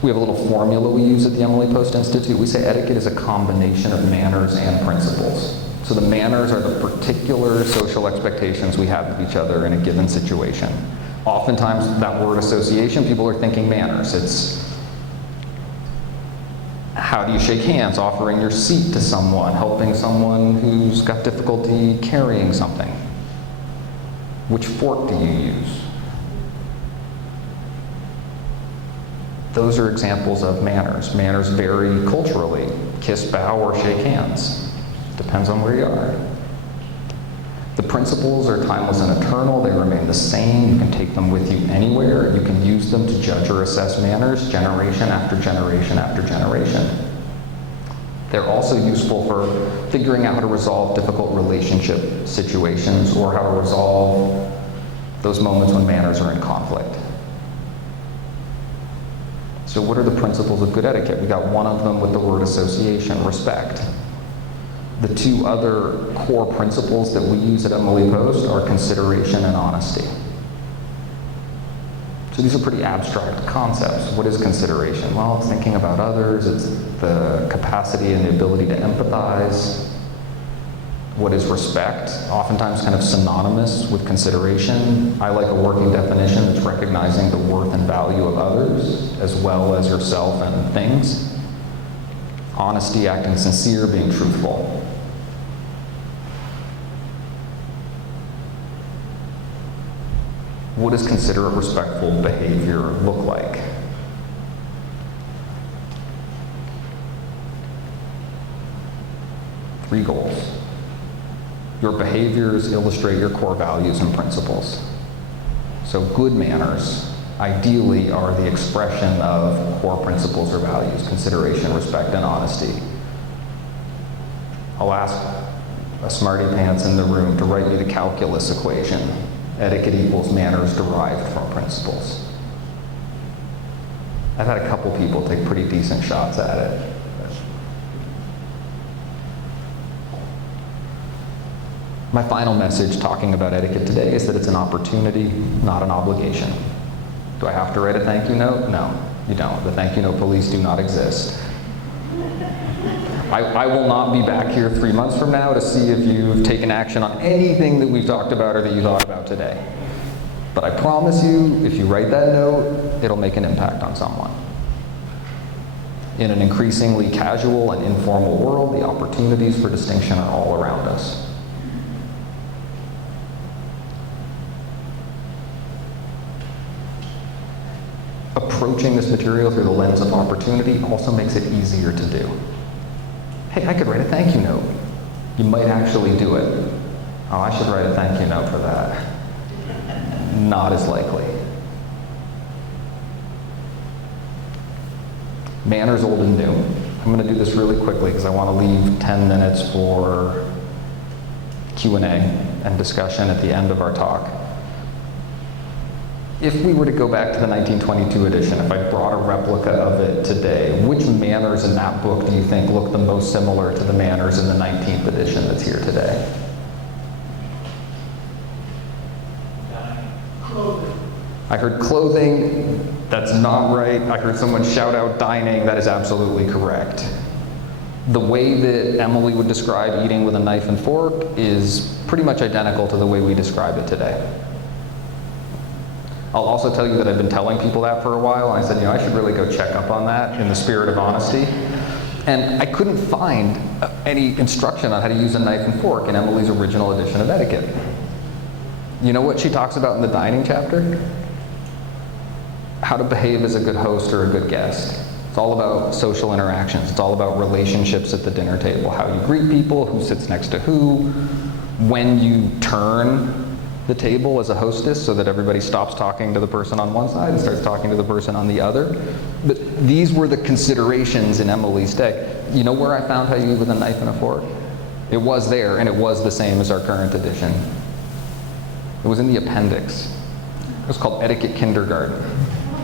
We have a little formula we use at the Emily Post Institute. We say etiquette is a combination of manners and principles. So the manners are the particular social expectations we have of each other in a given situation. Oftentimes, that word association, people are thinking manners. It's how do you shake hands, offering your seat to someone, helping someone who's got difficulty carrying something. Which fork do you use? Those are examples of manners. Manners vary culturally. Kiss, bow, or shake hands. Depends on where you are. The principles are timeless and eternal. They remain the same. You can take them with you anywhere. You can use them to judge or assess manners generation after generation after generation. They're also useful for figuring out how to resolve difficult relationship situations or how to resolve those moments when manners are in conflict. So what are the principles of good etiquette? We got one of them with the word association, respect. The 2 other core principles that we use at Emily Post are consideration and honesty. So these are pretty abstract concepts. What is consideration? Well, it's thinking about others, it's the capacity and the ability to empathize. What is respect? Oftentimes kind of synonymous with consideration. I like a working definition that's recognizing the worth and value of others, as well as yourself and things. Honesty, acting sincere, being truthful. What does considerate, respectful behavior look like? Three goals. Your behaviors illustrate your core values and principles. So good manners, ideally, are the expression of core principles or values: consideration, respect, and honesty. I'll ask a smarty pants in the room to write me the calculus equation. Etiquette equals manners derived from principles. I've had a couple people take pretty decent shots at it. My final message talking about etiquette today is that it's an opportunity, not an obligation. Do I have to write a thank you note? No, you don't. The thank you note police do not exist. I will not be back here 3 months from now to see if you've taken action on anything that we've talked about or that you thought about today. But I promise you, if you write that note, it'll make an impact on someone. In an increasingly casual and informal world, the opportunities for distinction are all around us. Approaching this material through the lens of opportunity also makes it easier to do. Hey, I could write a thank you note. You might actually do it. Oh, I should write a thank you note for that. Not as likely. Manners old and new. I'm going to do this really quickly because I want to leave 10 minutes for Q&A and discussion at the end of our talk. If we were to go back to the 1922 edition, if I brought a replica of it today, which manners in that book do you think look the most similar to the manners in the 19th edition that's here today? Clothing. I heard clothing. That's not right. I heard someone shout out dining. That is absolutely correct. The way that Emily would describe eating with a knife and fork is pretty much identical to the way we describe it today. I'll also tell you that I've been telling people that for a while, and I said, I should really go check up on that in the spirit of honesty. And I couldn't find any instruction on how to use a knife and fork in Emily's original edition of etiquette. You know what she talks about in the dining chapter? How to behave as a good host or a good guest. It's all about social interactions. It's all about relationships at the dinner table. How you greet people, who sits next to who, when you turn the table as a hostess so that everybody stops talking to the person on one side and starts talking to the person on the other. But these were the considerations in Emily's day. You know where I found how you eat with a knife and a fork? It was there, and it was the same as our current edition. It was in the appendix. It was called Etiquette Kindergarten.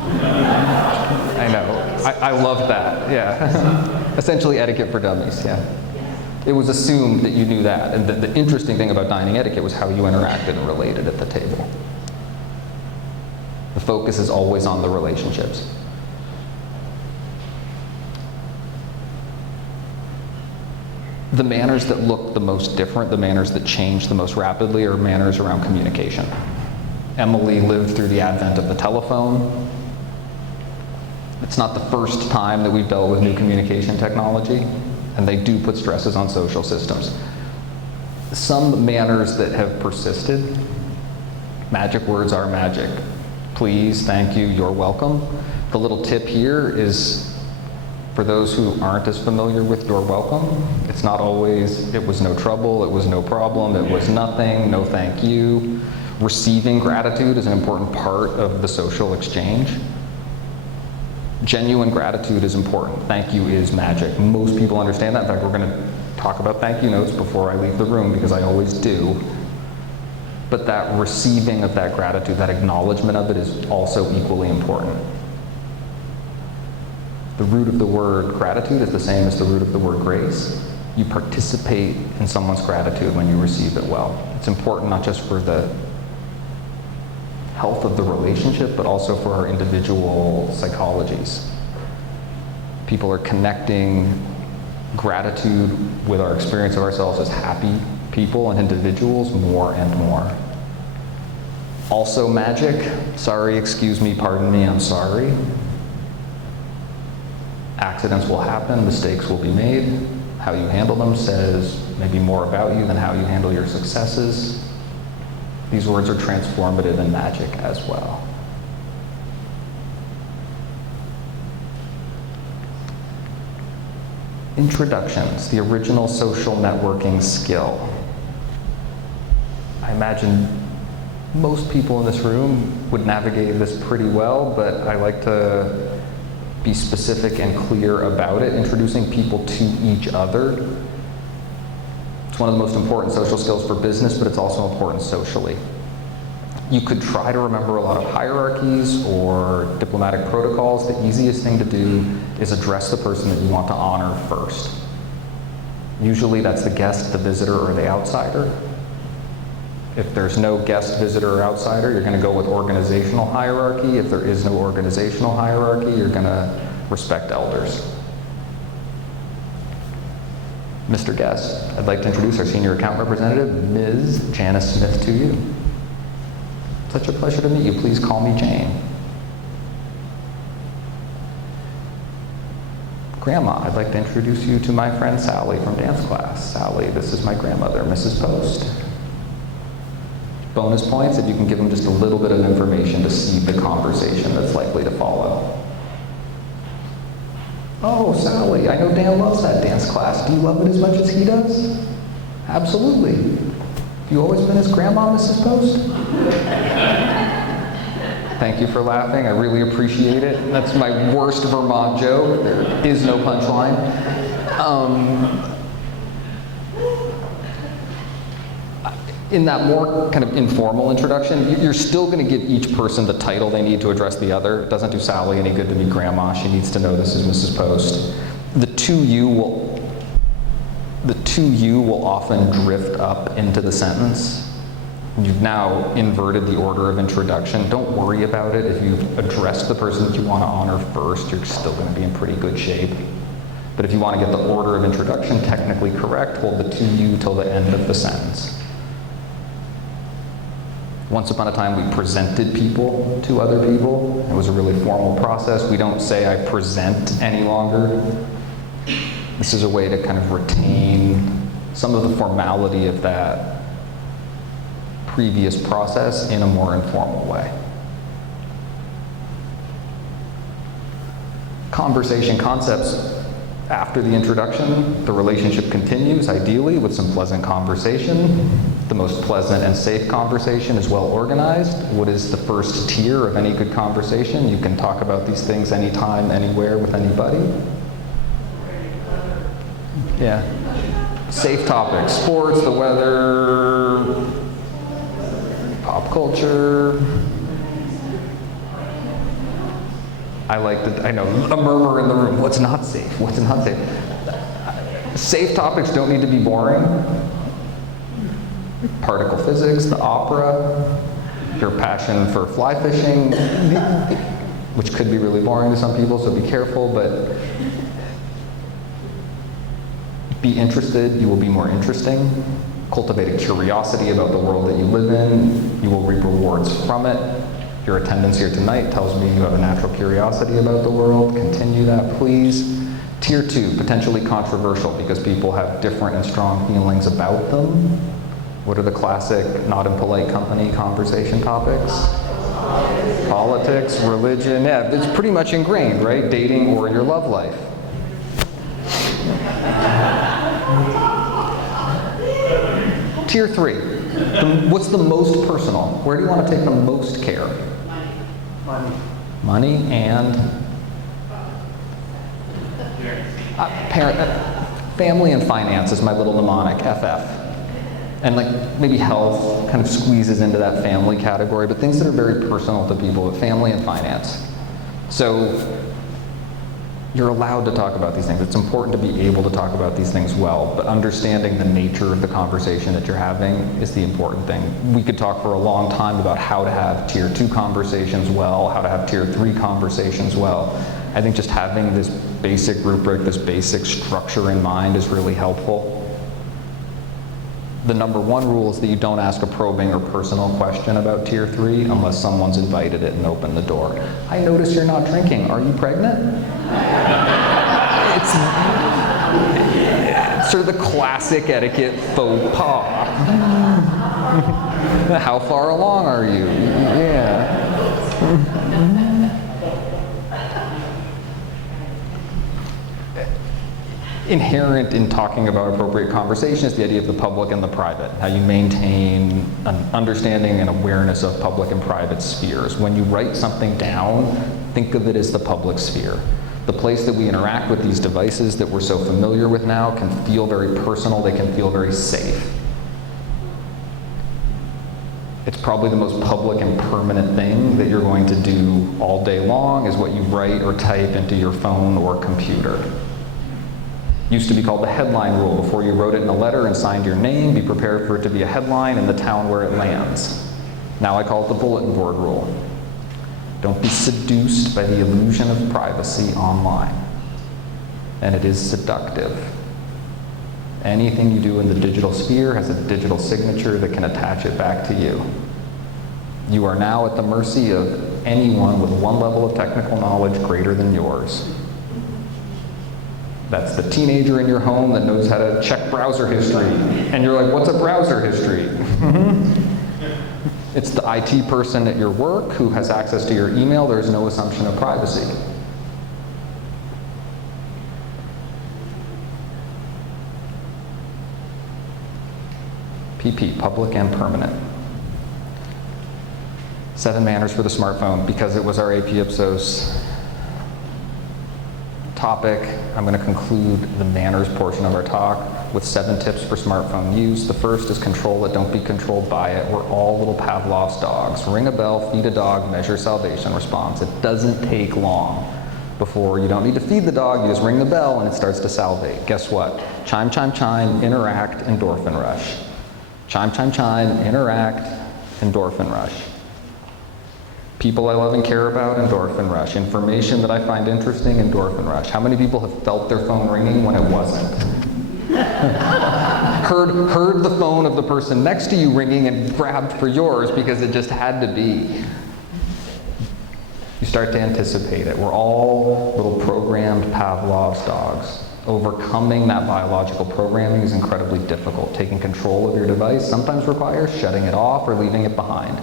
I know. I loved that, yeah. Essentially etiquette for dummies, yeah. It was assumed that you knew that, and the interesting thing about dining etiquette was how you interacted and related at the table. The focus is always on the relationships. The manners that look the most different, the manners that change the most rapidly, are manners around communication. Emily lived through the advent of the telephone. It's not the first time that we've dealt with new communication technology, and they do put stresses on social systems. Some manners that have persisted, magic words are magic. Please, thank you, you're welcome. The little tip here is for those who aren't as familiar with you're welcome. It's not always, it was no trouble, it was no problem, it was nothing, no thank you. Receiving gratitude is an important part of the social exchange. Genuine gratitude is important. Thank you is magic. Most people understand that. In fact, we're going to talk about thank you notes before I leave the room because I always do. But that receiving of that gratitude, that acknowledgement of it, is also equally important. The root of the word gratitude is the same as the root of the word grace. You participate in someone's gratitude when you receive it well. It's important not just for the health of the relationship, but also for our individual psychologies. People are connecting gratitude with our experience of ourselves as happy people and individuals more and more. Also magic, sorry, excuse me, pardon me, I'm sorry. Accidents will happen, mistakes will be made. How you handle them says maybe more about you than how you handle your successes. These words are transformative and magic as well. Introductions, the original social networking skill. I imagine most people in this room would navigate this pretty well, but I like to be specific and clear about it, introducing people to each other. It's one of the most important social skills for business, but it's also important socially. You could try to remember a lot of hierarchies or diplomatic protocols. The easiest thing to do is address the person that you want to honor first. Usually that's the guest, the visitor, or the outsider. If there's no guest, visitor, or outsider, you're going to go with organizational hierarchy. If there is no organizational hierarchy, you're going to respect elders. Mr. Guest, I'd like to introduce our senior account representative, Ms. Janice Smith, to you. Such a pleasure to meet you. Please call me Jane. Grandma, I'd like to introduce you to my friend Sally from dance class. Sally, this is my grandmother, Mrs. Post. Bonus points if you can give them just a little bit of information to seed the conversation that's likely to follow. Oh, Sally, I know Dan loves that dance class. Do you love it as much as he does? Absolutely. Have you always been his grandma, Mrs. Post? Thank you for laughing. I really appreciate it. That's my worst Vermont joke. There is no punchline. In that more kind of informal introduction, you're still going to give each person the title they need to address the other. It doesn't do Sally any good to be grandma. She needs to know this is Mrs. Post. The two you will often drift up into the sentence. You've now inverted the order of introduction. Don't worry about it. If you've addressed the person that you want to honor first, you're still going to be in pretty good shape. But if you want to get the order of introduction technically correct, hold the two you till the end of the sentence. Once upon a time, we presented people to other people. It was a really formal process. We don't say I present any longer. This is a way to kind of retain some of the formality of that previous process in a more informal way. Conversation concepts. After the introduction, the relationship continues, ideally, with some pleasant conversation. The most pleasant and safe conversation is well organized. What is the first tier of any good conversation? You can talk about these things anytime, anywhere, with anybody. Yeah. Safe topics, sports, the weather, pop culture. I know, a murmur in the room. What's not safe? What's not safe? Safe topics don't need to be boring. Particle physics, the opera, your passion for fly fishing, which could be really boring to some people, so be careful, but be interested, you will be more interesting. Cultivate a curiosity about the world that you live in, you will reap rewards from it. Your attendance here tonight tells me you have a natural curiosity about the world. Continue that, please. Tier 2, potentially controversial because people have different and strong feelings about them. What are the classic, not in polite company conversation topics? Politics, religion, yeah, it's pretty much ingrained, right? Dating or your love life. Tier 3, what's the most personal? Where do you want to take the most care? Money and family and finance is my little mnemonic, FF. And like maybe health kind of squeezes into that family category, but things that are very personal to people, family and finance. So you're allowed to talk about these things. It's important to be able to talk about these things well, but understanding the nature of the conversation that you're having is the important thing. We could talk for a long time about how to have tier 2 conversations well, how to have tier 3 conversations well. I think just having this basic rubric, this basic structure in mind is really helpful. The number 1 rule is that you don't ask a probing or personal question about tier 3 unless someone's invited it and opened the door. I notice you're not drinking. Are you pregnant? It's sort of the classic etiquette faux pas. How far along are you? Yeah. Inherent in talking about appropriate conversation is the idea of the public and the private, how you maintain an understanding and awareness of public and private spheres. When you write something down, think of it as the public sphere. The place that we interact with these devices that we're so familiar with now can feel very personal, they can feel very safe. It's probably the most public and permanent thing that you're going to do all day long is what you write or type into your phone or computer. Used to be called the headline rule. Before you wrote it in a letter and signed your name, be prepared for it to be a headline in the town where it lands. Now I call it the bulletin board rule. Don't be seduced by the illusion of privacy online. And it is seductive. Anything you do in the digital sphere has a digital signature that can attach it back to you. You are now at the mercy of anyone with one level of technical knowledge greater than yours. That's the teenager in your home that knows how to check browser history. And you're like, what's a browser history? It's the IT person at your work who has access to your email. There's no assumption of privacy. PP, public and permanent. 7 manners for the smartphone. Because it was our AP Ipsos topic, I'm going to conclude the manners portion of our talk with 7 tips for smartphone use. The first is control it, don't be controlled by it. We're all little Pavlov's dogs. Ring a bell, feed a dog, measure salvation response. It doesn't take long before you don't need to feed the dog, you just ring the bell and it starts to salivate. Guess what? Chime, chime, chime, interact, endorphin rush. Chime, chime, chime, interact, endorphin rush. People I love and care about, endorphin rush. Information that I find interesting, endorphin rush. How many people have felt their phone ringing when it wasn't? heard the phone of the person next to you ringing and grabbed for yours because it just had to be. You start to anticipate it. We're all little programmed Pavlov's dogs. Overcoming that biological programming is incredibly difficult. Taking control of your device sometimes requires shutting it off or leaving it behind.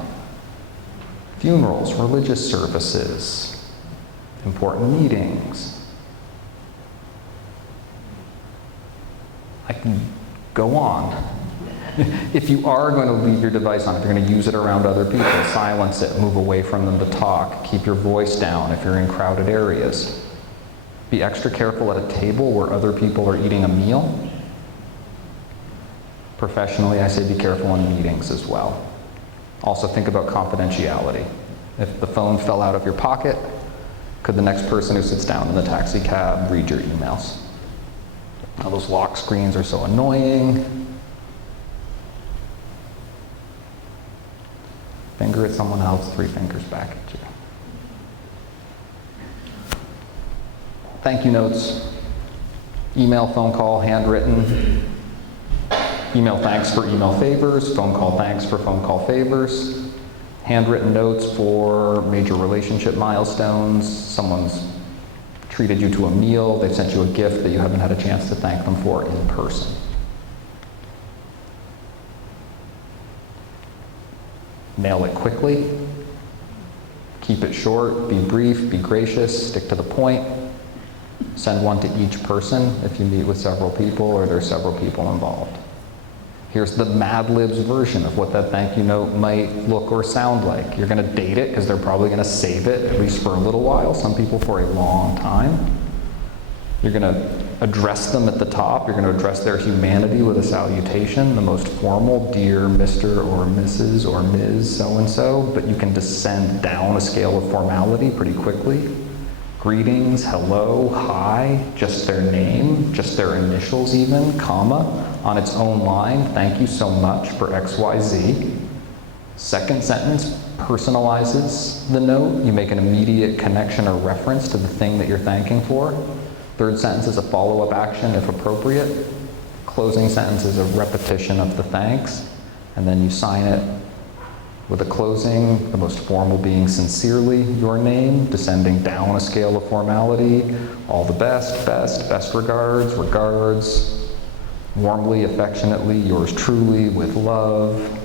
Funerals, religious services, important meetings. I can go on. If you are going to leave your device on, if you're going to use it around other people, silence it, move away from them to talk, keep your voice down if you're in crowded areas. Be extra careful at a table where other people are eating a meal. Professionally, I say be careful in meetings as well. Also think about confidentiality. If the phone fell out of your pocket, could the next person who sits down in the taxi cab read your emails? Now, those lock screens are so annoying. Finger at someone else, 3 fingers back at you. Thank you notes, email, phone call, handwritten, email thanks for email favors, phone call thanks for phone call favors, handwritten notes for major relationship milestones, someone's treated you to a meal, they've sent you a gift that you haven't had a chance to thank them for in person. Mail it quickly, keep it short, be brief, be gracious, stick to the point. Send one to each person if you meet with several people or there's several people involved. Here's the Mad Libs version of what that thank you note might look or sound like. You're going to date it because they're probably going to save it, at least for a little while, some people for a long time. You're going to address them at the top. You're going to address their humanity with a salutation, the most formal, dear Mr. or Mrs. or Ms. so-and-so, but you can descend down a scale of formality pretty quickly. Greetings, hello, hi, just their name, just their initials even, comma, on its own line, thank you so much for XYZ. Second sentence personalizes the note. You make an immediate connection or reference to the thing that you're thanking for. Third sentence is a follow-up action if appropriate. Closing sentence is a repetition of the thanks, and then you sign it with a closing, the most formal being sincerely your name, descending down a scale of formality, all the best regards, warmly, affectionately, yours truly, with love.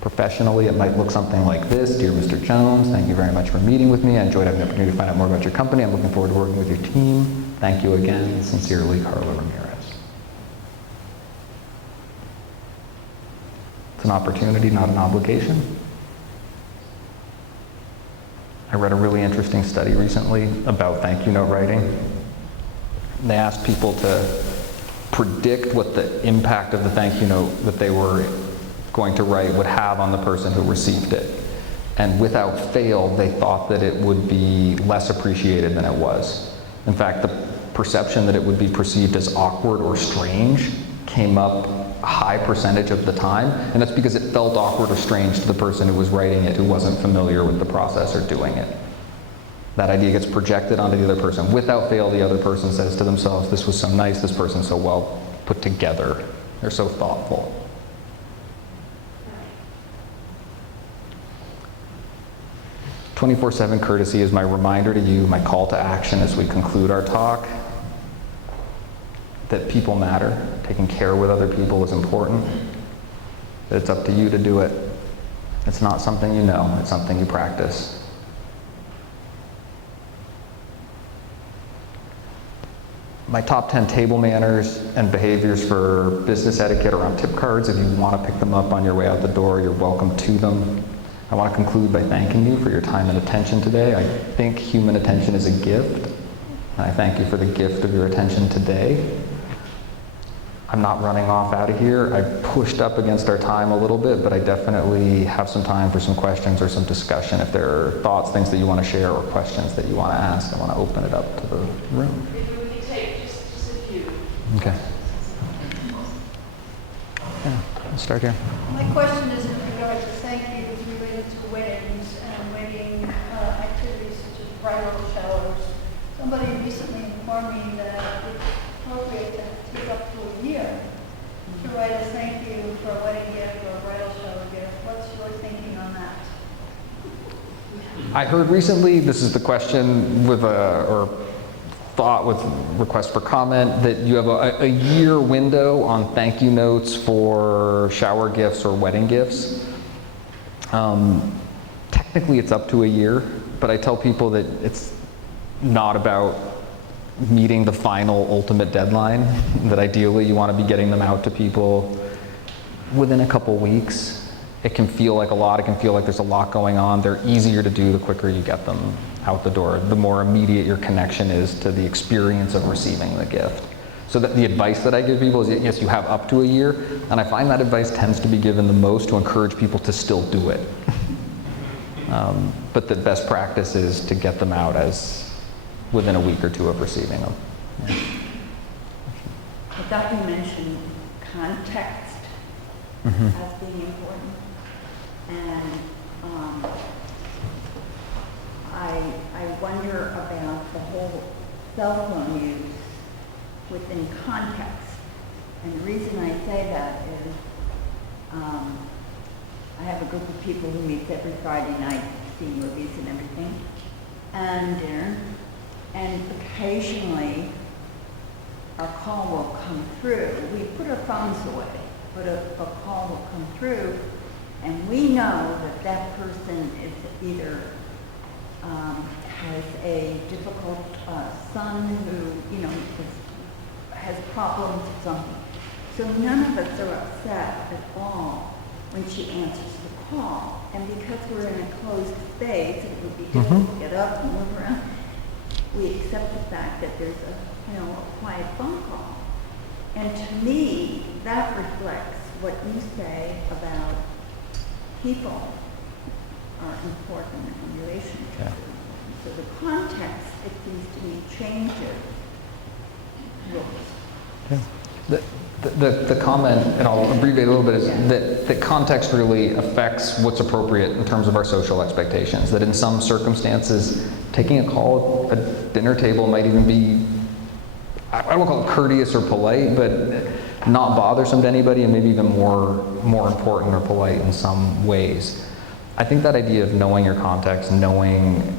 Professionally, it might look something like this. Dear Mr. Jones, thank you very much for meeting with me. I enjoyed having the opportunity to find out more about your company. I'm looking forward to working with your team. Thank you again. Sincerely, Carla Ramirez. It's an opportunity, not an obligation. I read a really interesting study recently about thank you note writing. They asked people to predict what the impact of the thank you note that they were going to write would have on the person who received it. And without fail, they thought that it would be less appreciated than it was. In fact, the perception that it would be perceived as awkward or strange came up a high percentage of the time, and that's because it felt awkward or strange to the person who was writing it, who wasn't familiar with the process or doing it. That idea gets projected onto the other person. Without fail, the other person says to themselves, this was so nice, this person's so well put together, they're so thoughtful. "24/7 courtesy is my reminder to you, my call to action as we conclude our talk, that people matter, taking care with other people is important, that it's up to you to do it. It's not something you know, it's something you practice. My top 10 table manners and behaviors for business etiquette are on tip cards. If you want to pick them up on your way out the door, you're welcome to them. I want to conclude by thanking you for your time and attention today. I think human attention is a gift, and I thank you for the gift of your attention today. I'm not running off out of here. I pushed up against our time a little bit, but I definitely have some time for some questions or some discussion. If there are thoughts, things that you want to share, or questions that you want to ask, I want to open it up to the room. Maybe we can take just a few. Okay. Yeah, let's start here. My question is in regard to thank yous related to weddings and wedding activities such as bridal showers. Somebody recently informed me that it's appropriate to take up to a year to write a thank you for a wedding gift or a bridal shower gift. What's your thinking on that? I heard recently, this is the question with or thought with request for comment, that you have a year window on thank you notes for shower gifts or wedding gifts. Technically it's up to a year, but I tell people that it's not about meeting the final ultimate deadline, that ideally you want to be getting them out to people within a couple weeks. It can feel like a lot, it can feel like there's a lot going on. They're easier to do the quicker you get them out the door, the more immediate your connection is to the experience of receiving the gift. So that the advice that I give people is, yes, you have up to a year, and I find that advice tends to be given the most to encourage people to still do it. But the best practice is to get them out as within a week or two of receiving them. Yeah. I thought you mentioned context as being important, and I wonder about the whole cell phone use within context. And the reason I say that is I have a group of people who meets every Friday night to see movies and everything, and dinner. And occasionally, our call will come through. We put our phones away, but a call will come through, and we know that that person is either has a difficult son who, has problems with something. So none of us are upset at all when she answers the call. And because we're in a closed space, it would be difficult to get up and move around. We accept the fact that there's a quiet phone call. And to me, that reflects what you say about people are important in relationships. Yeah. So the context, it seems to me, changes rules. Yeah. The comment, and I'll abbreviate a little bit, is that the context really affects what's appropriate in terms of our social expectations. That in some circumstances, taking a call at a dinner table might even be, I don't call it courteous or polite, but not bothersome to anybody, and maybe even more important or polite in some ways. I think that idea of knowing your context, knowing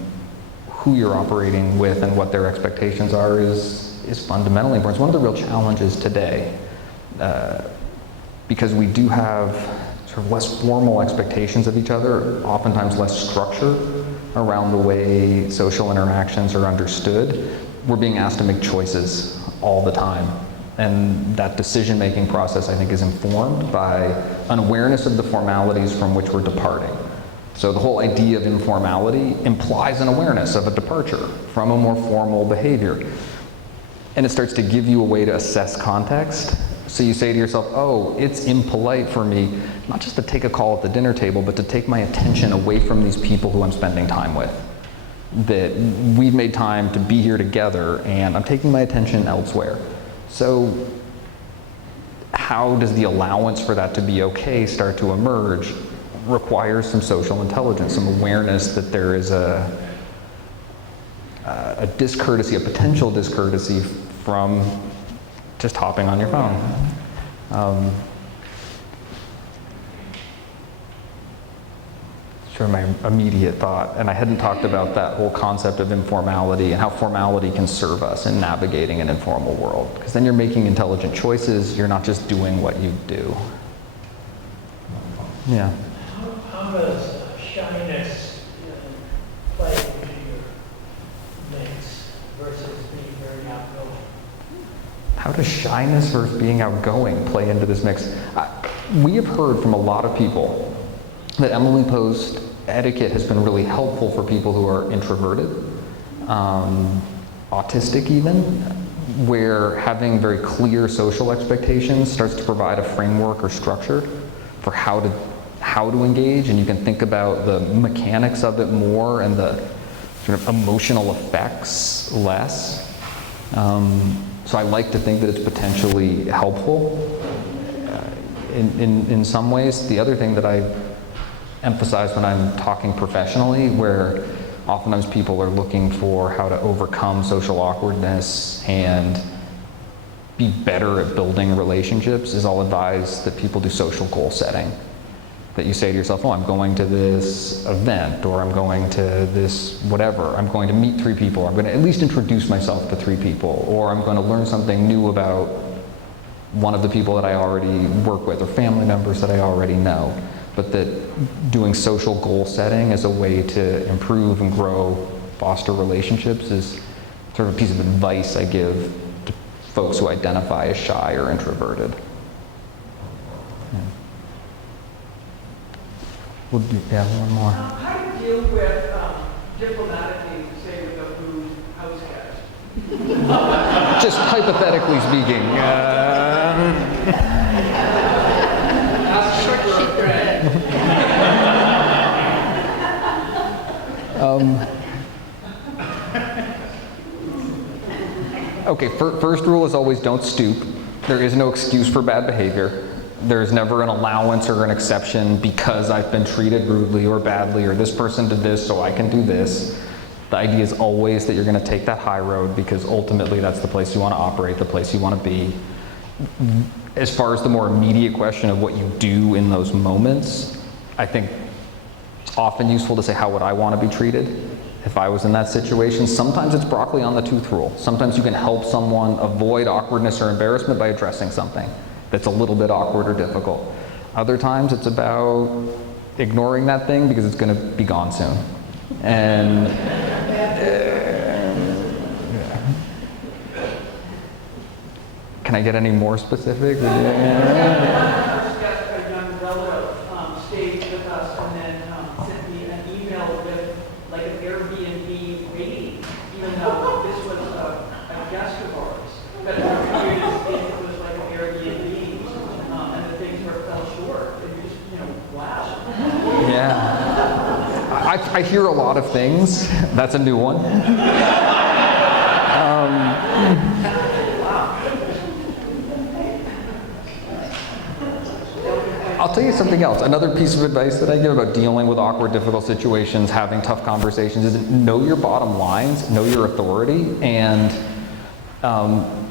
who you're operating with and what their expectations are is fundamentally important. It's one of the real challenges today. Because we do have sort of less formal expectations of each other, oftentimes less structure around the way social interactions are understood. We're being asked to make choices all the time. And that decision-making process, I think, is informed by an awareness of the formalities from which we're departing. So the whole idea of informality implies an awareness of a departure from a more formal behavior. And it starts to give you a way to assess context. So you say to yourself, oh, it's impolite for me not just to take a call at the dinner table, but to take my attention away from these people who I'm spending time with. That we've made time to be here together, and I'm taking my attention elsewhere. So how does the allowance for that to be okay start to emerge? Requires some social intelligence, some awareness that there is a discourtesy, a potential discourtesy from just hopping on your phone. Sure, my immediate thought, and I hadn't talked about that whole concept of informality and how formality can serve us in navigating an informal world. Because then you're making intelligent choices, you're not just doing what you do. Yeah. How does shyness play into your mix versus being very outgoing? How does shyness versus being outgoing play into this mix? We have heard from a lot of people that Emily Post etiquette has been really helpful for people who are introverted, autistic even, where having very clear social expectations starts to provide a framework or structure for how to engage, and you can think about the mechanics of it more and the sort of emotional effects less. So I like to think that it's potentially helpful in some ways. The other thing that I emphasize when I'm talking professionally, where oftentimes people are looking for how to overcome social awkwardness and be better at building relationships, is I'll advise that people do social goal setting. That you say to yourself, oh, I'm going to this event, or I'm going to this whatever, I'm going to meet 3 people, I'm going to at least introduce myself to 3 people, or I'm going to learn something new about one of the people that I already work with, or family members that I already know. But that doing social goal setting as a way to improve and grow, foster relationships is sort of a piece of advice I give to folks who identify as shy or introverted. We'll do, one more. How do you deal with diplomatically, say, with a rude house guest? Just hypothetically speaking. Short sheet bread. Okay, first rule is always don't stoop. There is no excuse for bad behavior. There's never an allowance or an exception because I've been treated rudely or badly, or this person did this so I can do this. The idea is always that you're going to take that high road because ultimately that's the place you want to operate, the place you want to be. As far as the more immediate question of what you do in those moments, I think it's often useful to say, how would I want to be treated if I was in that situation? Sometimes it's broccoli on the tooth rule. Sometimes you can help someone avoid awkwardness or embarrassment by addressing something that's a little bit awkward or difficult. Other times it's about ignoring that thing because it's going to be gone soon. And can I get any more specific? A young relative stayed with us and then sent me an email with like an Airbnb rating, even though this was a guest of ours. But it was like an Airbnb, and the things fell short. And you just, wow. Yeah. I hear a lot of things. That's a new one. I'll tell you something else. Another piece of advice that I give about dealing with awkward, difficult situations, having tough conversations, is know your bottom lines, know your authority, and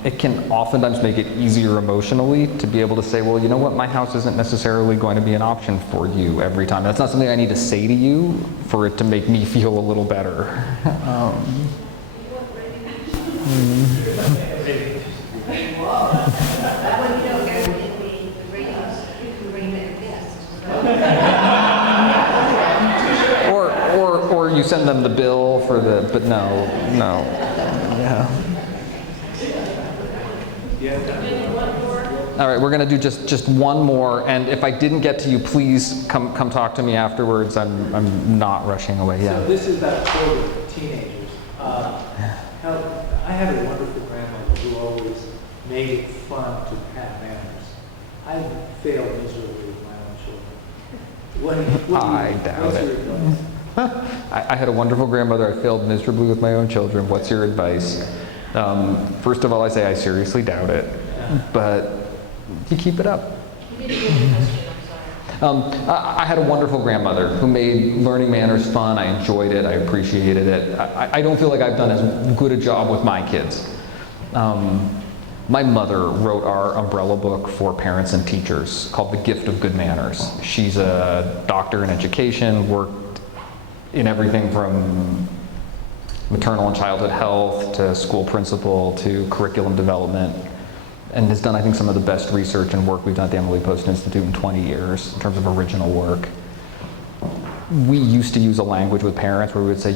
it can oftentimes make it easier emotionally to be able to say, well, you know what, my house isn't necessarily going to be an option for you every time. That's not something I need to say to you for it to make me feel a little better. Or you send them the bill for the, but no. Yeah. All right, we're going to do just one more, and if I didn't get to you, please come talk to me afterwards. I'm not rushing away. Yeah. So this is about children, teenagers. I had a wonderful grandmother who always made it fun to have manners. I failed miserably with my own children. I doubt what's it. your advice? I had a wonderful grandmother. I failed miserably with my own children. What's your advice? First of all, I say I seriously doubt it, but you keep it up. You didn't get the question, I'm sorry. I had a wonderful grandmother who made learning manners fun. I enjoyed it. I appreciated it. I don't feel like I've done as good a job with my kids. My mother wrote our umbrella book for parents and teachers called The Gift of Good Manners. She's a doctor in education, worked in everything from maternal and childhood health to school principal to curriculum development, and has done, I think, some of the best research and work we've done at the Emily Post Institute in 20 years in terms of original work. We used to use a language with parents where we would say,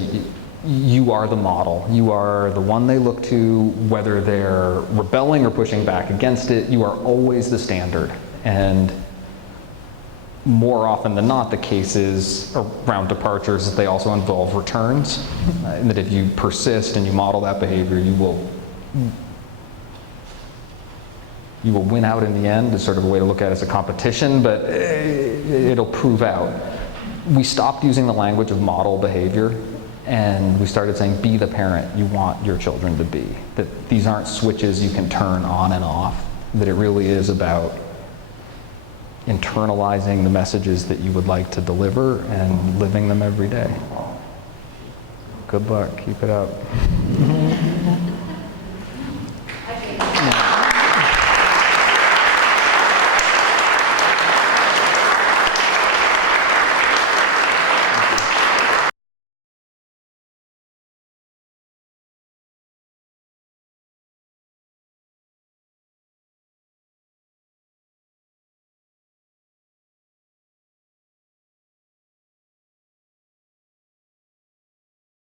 you are the model. You are the one they look to, whether they're rebelling or pushing back against it. You are always the standard. And more often than not, the cases around departures, that they also involve returns. And that if you persist and you model that behavior, you will win out in the end. Is sort of a way to look at it as a competition, but it'll prove out. We stopped using the language of model behavior, and we started saying, be the parent you want your children to be. That these aren't switches you can turn on and off, that it really is about internalizing the messages that you would like to deliver and living them every day. Good luck, keep it up.